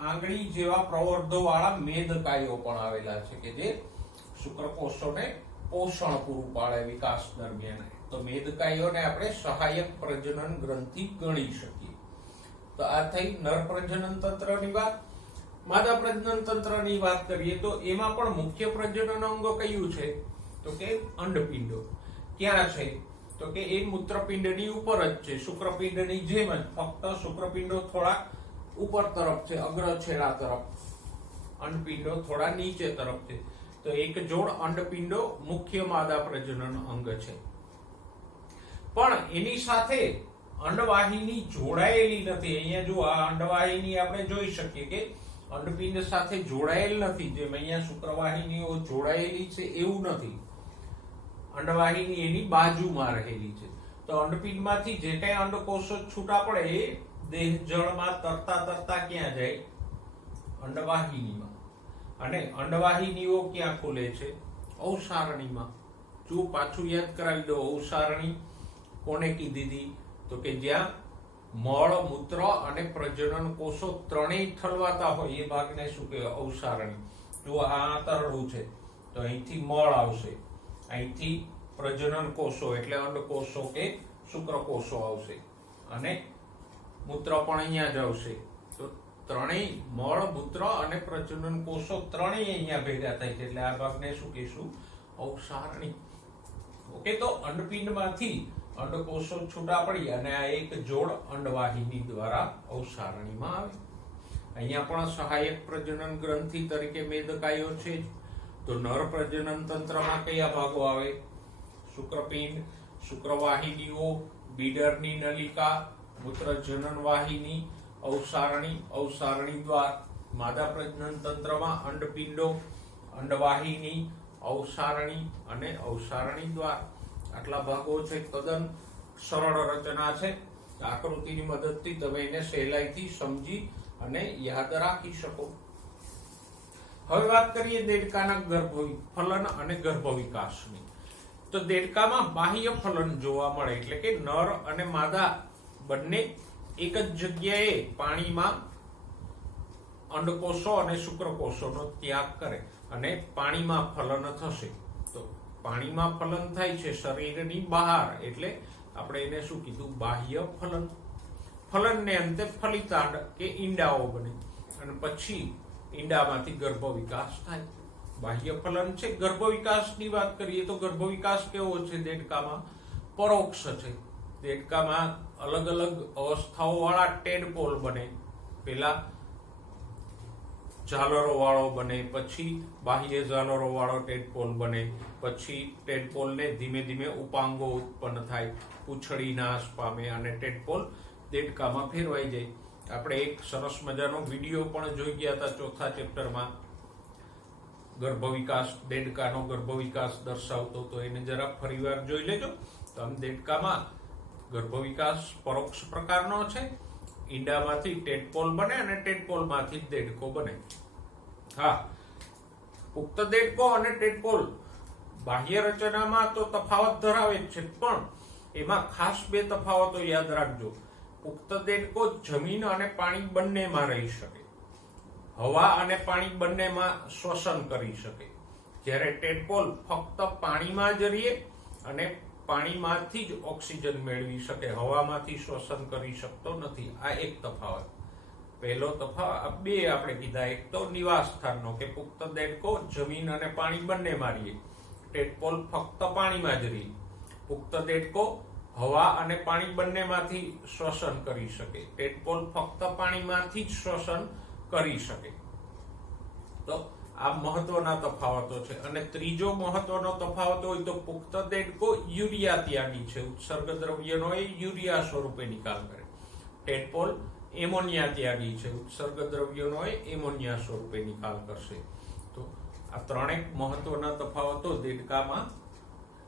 આંગળી જેવા પ્રવર્ધો વાળા મેદકાઈઓ પણ આવેલા છે કે જે શુક્રકોષોને પોષણ પૂરું પાડે વિકાસ દરમિયાન. તો મેદકાઈઓને આપણે સહાયક પ્રજનન ગ્રંથિ ગણી શકીએ. તો આ થઈ નર પ્રજનન તંત્રની વાત. માદા પ્રજનન તંત્રની વાત કરીએ તો એમાં પણ મુખ્ય પ્રજનન અંગ કયું છે? તો કે અંડપિંડો. ક્યાં છે? તો કે એ મૂત્રપિંડની ઉપર જ છે, શુક્રપિંડની જેમ જ, ફક્ત શુક્રપિંડો થોડા ઉપર તરફ છે, અગ્ર છેડા તરફ. અંડપિંડો થોડા નીચે તરફ છે. તો એક જોડ અંડપિંડો મુખ્ય માદા પ્રજનન અંગ છે. પણ એની સાથે અંડવાહિની જોડાયેલી નથી. અહીંયા જો આ અંડવાહિની આપણે જોઈ શકીએ કે અંડપિંડ સાથે જોડાયેલ નથી. જેમ અહીંયા શુક્રવાહિનીઓ જોડાયેલી છે એવું નથી. અંડવાહિની એની બાજુમાં રહેલી છે. તો અંડપિંડમાંથી જે કઈ અંડકોષો છૂટા પડે એ દેહ જળમાં તરતા તરતા ક્યાં જાય? અંડવાહિનીમાં. અને અંડવાહિનીઓ ક્યાં ખુલે છે? અવસારણીમાં. જો પાછું યાદ કરાવી દો, અવસારણી કોને કીધી હતી? તો કે જ્યાં મળ, મૂત્ર અને પ્રજનન કોષો ત્રણેય ઠલવાતા હોય એ ભાગને શું કહેવાય? અવસારણી. જો આ આંતરડું છે તો અહીંથી મળ આવશે, અહીંથી પ્રજનન કોષો એટલે અંડકોષો કે શુક્રકોષો આવશે અને મૂત્ર પણ અહીંયા જ આવશે. તો ત્રણેય મળ, મૂત્ર અને પ્રજનન કોષો ત્રણેય અહીંયા ભેગા થાય છે એટલે આ ભાગને શું કહીશું? અવસારણી. ઓકે, તો અંડપિંડમાંથી અંડકોષો છૂટા પડી અને આ એક જોડ અંડવાહિની દ્વારા અવસારણીમાં આવે. અહીંયા પણ સહાયક પ્રજનન ગ્રંથિ તરીકે મેદકાઈઓ છે. તો નર પ્રજનન તંત્રમાં કયા ભાગો આવે? શુક્રપિંડ, શુક્રવાહિનીઓ, બીડરની નલિકા, મૂત્રજનન વાહિની, અવસારણી, અવસારણી દ્વાર. માદા પ્રજનન તંત્રમાં અંડપિંડો, અંડવાહિની, અવસારણી અને અવસારણી દ્વાર. આટલા ભાગો છે. તદ્દન સરળ રચના છે. આકૃતિની મદદથી તમે એને સહેલાઈથી સમજી અને યાદ રાખી શકો. હવે વાત કરીએ દેડકાના ગર્ભ ફલન અને ગર્ભ વિકાસની. તો દેડકામાં બાહ્ય ફલન જોવા મળે, એટલે કે નર અને માદા બંને એક જ જગ્યાએ પાણીમાં અંડકોષો અને શુક્રકોષોનો ત્યાગ કરે અને પાણીમાં ફલન થશે. તો પાણીમાં ફલન થાય છે શરીરની બહાર, એટલે આપણે એને શું કીધું? બાહ્ય ફલન. ફલનને અંતે ફલિતાંડ કે ઈંડાઓ બને અને પછી ઈંડામાંથી ગર્ભ વિકાસ થાય. બાહ્ય ફલન છે. ગર્ભ વિકાસની વાત કરીએ તો ગર્ભ વિકાસ કેવો છે દેડકામાં? પરોક્ષ છે. દેડકામાં અલગ અલગ અવસ્થાઓ વાળા ટેડપોલ બને. પેલા ઝાલરો વાળો બને, પછી બાહ્ય ઝાલરો વાળો ટેડપોલ બને, પછી ટેડપોલને ધીમે ધીમે ઉપાંગો ઉત્પન્ન થાય, પૂંછડી નાશ પામે અને ટેડપોલ દેડકામાં ફેરવાઈ જાય. આપણે એક સરસ મજાનો વિડીયો પણ જોઈ ગયા હતા ચોથા ચેપ્ટરમાં, ગર્ભ વિકાસ, દેડકાનો ગર્ભ વિકાસ દર્શાવતો, તો એને જરા ફરીવાર જોઈ લેજો. તો આમ દેડકામાં ગર્ભ વિકાસ પરોક્ષ પ્રકારનો છે. ઈંડામાંથી ટેડપોલ બને અને ટેડપોલમાંથી દેડકો બને. હા, પુખ્ત દેડકો અને ટેડપોલ બાહ્ય રચનામાં તો તફાવત ધરાવે જ છે, પણ એમાં ખાસ બે તફાવતો યાદ રાખજો. પુખ્ત દેડકો જમીન અને પાણી બંનેમાં રહી શકે, હવા અને પાણી બંનેમાં શ્વસન કરી શકે, જ્યારે ટેડપોલ ફક્ત પાણીમાં જ રહે અને પાણીમાંથી જ ઓક્સિજન મેળવી શકે, હવામાંથી શ્વસન કરી શકતો નથી. આ એક તફાવત. પહેલો તફાવત બે આપણે કીધા. એક તો નિવાસ સ્થાનનો, કે પુખ્ત દેડકો જમીન અને પાણી બંનેમાં રહે, ટેડપોલ ફક્ત પાણીમાં જ રહે. પુખ્ત દેડકો હવા અને પાણી બંનેમાંથી શ્વસન કરી શકે, ટેડપોલ ફક્ત પાણીમાંથી જ શ્વસન કરી શકે. તો આ મહત્વના તફાવતો છે. અને ત્રીજો મહત્વનો તફાવત હોય તો પુખ્ત દેડકો યુરિયા ત્યાગી છે, ઉત્સર્ગ દ્રવ્યનો એ યુરિયા સ્વરૂપે નિકાલ કરે. ટેડપોલ એમોનિયા ત્યાગી છે, ઉત્સર્ગ દ્રવ્યનો એ એમોનિયા સ્વરૂપે નિકાલ કરશે. તો આ ત્રણેક મહત્વના તફાવતો દેડકામાં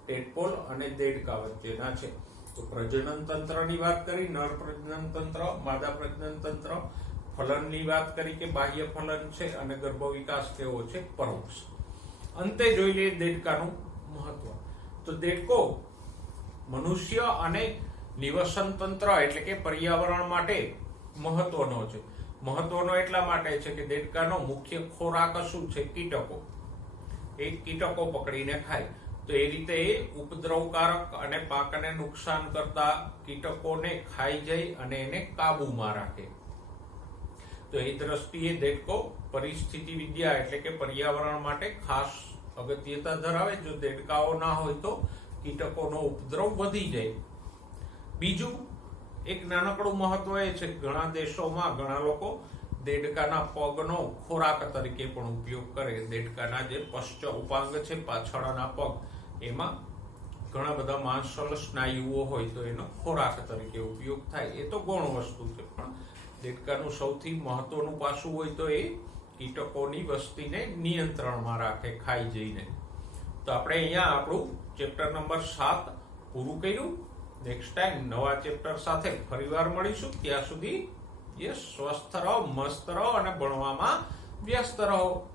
ટેડપોલ અને દેડકા વચ્ચેના છે. તો પ્રજનન તંત્રની વાત કરી, નર પ્રજનન તંત્ર, માદા પ્રજનન તંત્ર. ફલનની વાત કરી કે બાહ્ય ફલન છે અને ગર્ભ વિકાસ કેવો છે? પરોક્ષ. અંતે જોઈ લઈએ દેડકાનું મહત્વ. તો દેડકો મનુષ્ય અને નિવસન તંત્ર એટલે કે પર્યાવરણ માટે મહત્વનો છે. મહત્વનો એટલા માટે છે કે દેડકાનો મુખ્ય ખોરાક શું છે? કીટકો. એ કીટકો પકડીને ખાય. તો એ રીતે એ ઉપદ્રવકારક અને પાકને નુકસાન કરતા કીટકોને ખાઈ જાય અને એને કાબુમાં રાખે. તો એ દ્રષ્ટિએ દેડકો પરિસ્થિતિ વિદ્યા એટલે કે પર્યાવરણ માટે ખાસ અગત્યતા ધરાવે. જો દેડકાઓ ના હોય તો કીટકોનો ઉપદ્રવ વધી જાય. બીજું એક નાનકડું મહત્વ એ છે, ઘણા દેશોમાં ઘણા લોકો દેડકાના પગનો ખોરાક તરીકે પણ ઉપયોગ કરે. દેડકાના જે પશ્ચ ઉપાંગ છે, પાછળના પગ, એમાં ઘણા બધા માંસલ સ્નાયુઓ હોય તો એનો ખોરાક તરીકે ઉપયોગ થાય. એ તો ગૌણ વસ્તુ છે, પણ દેડકાનું સૌથી મહત્વનું પાસું હોય તો એ કીટકોની વસ્તીને નિયંત્રણમાં રાખે ખાઈ જઈને. તો આપણે અહીંયા આપણું ચેપ્ટર નંબર 7 પૂરું કર્યું. નેક્સ્ટ ટાઈમ નવા ચેપ્ટર સાથે ફરીવાર મળીશું. ત્યાં સુધી સ્વસ્થ રહો, મસ્ત રહો અને ભણવામાં વ્યસ્ત રહો.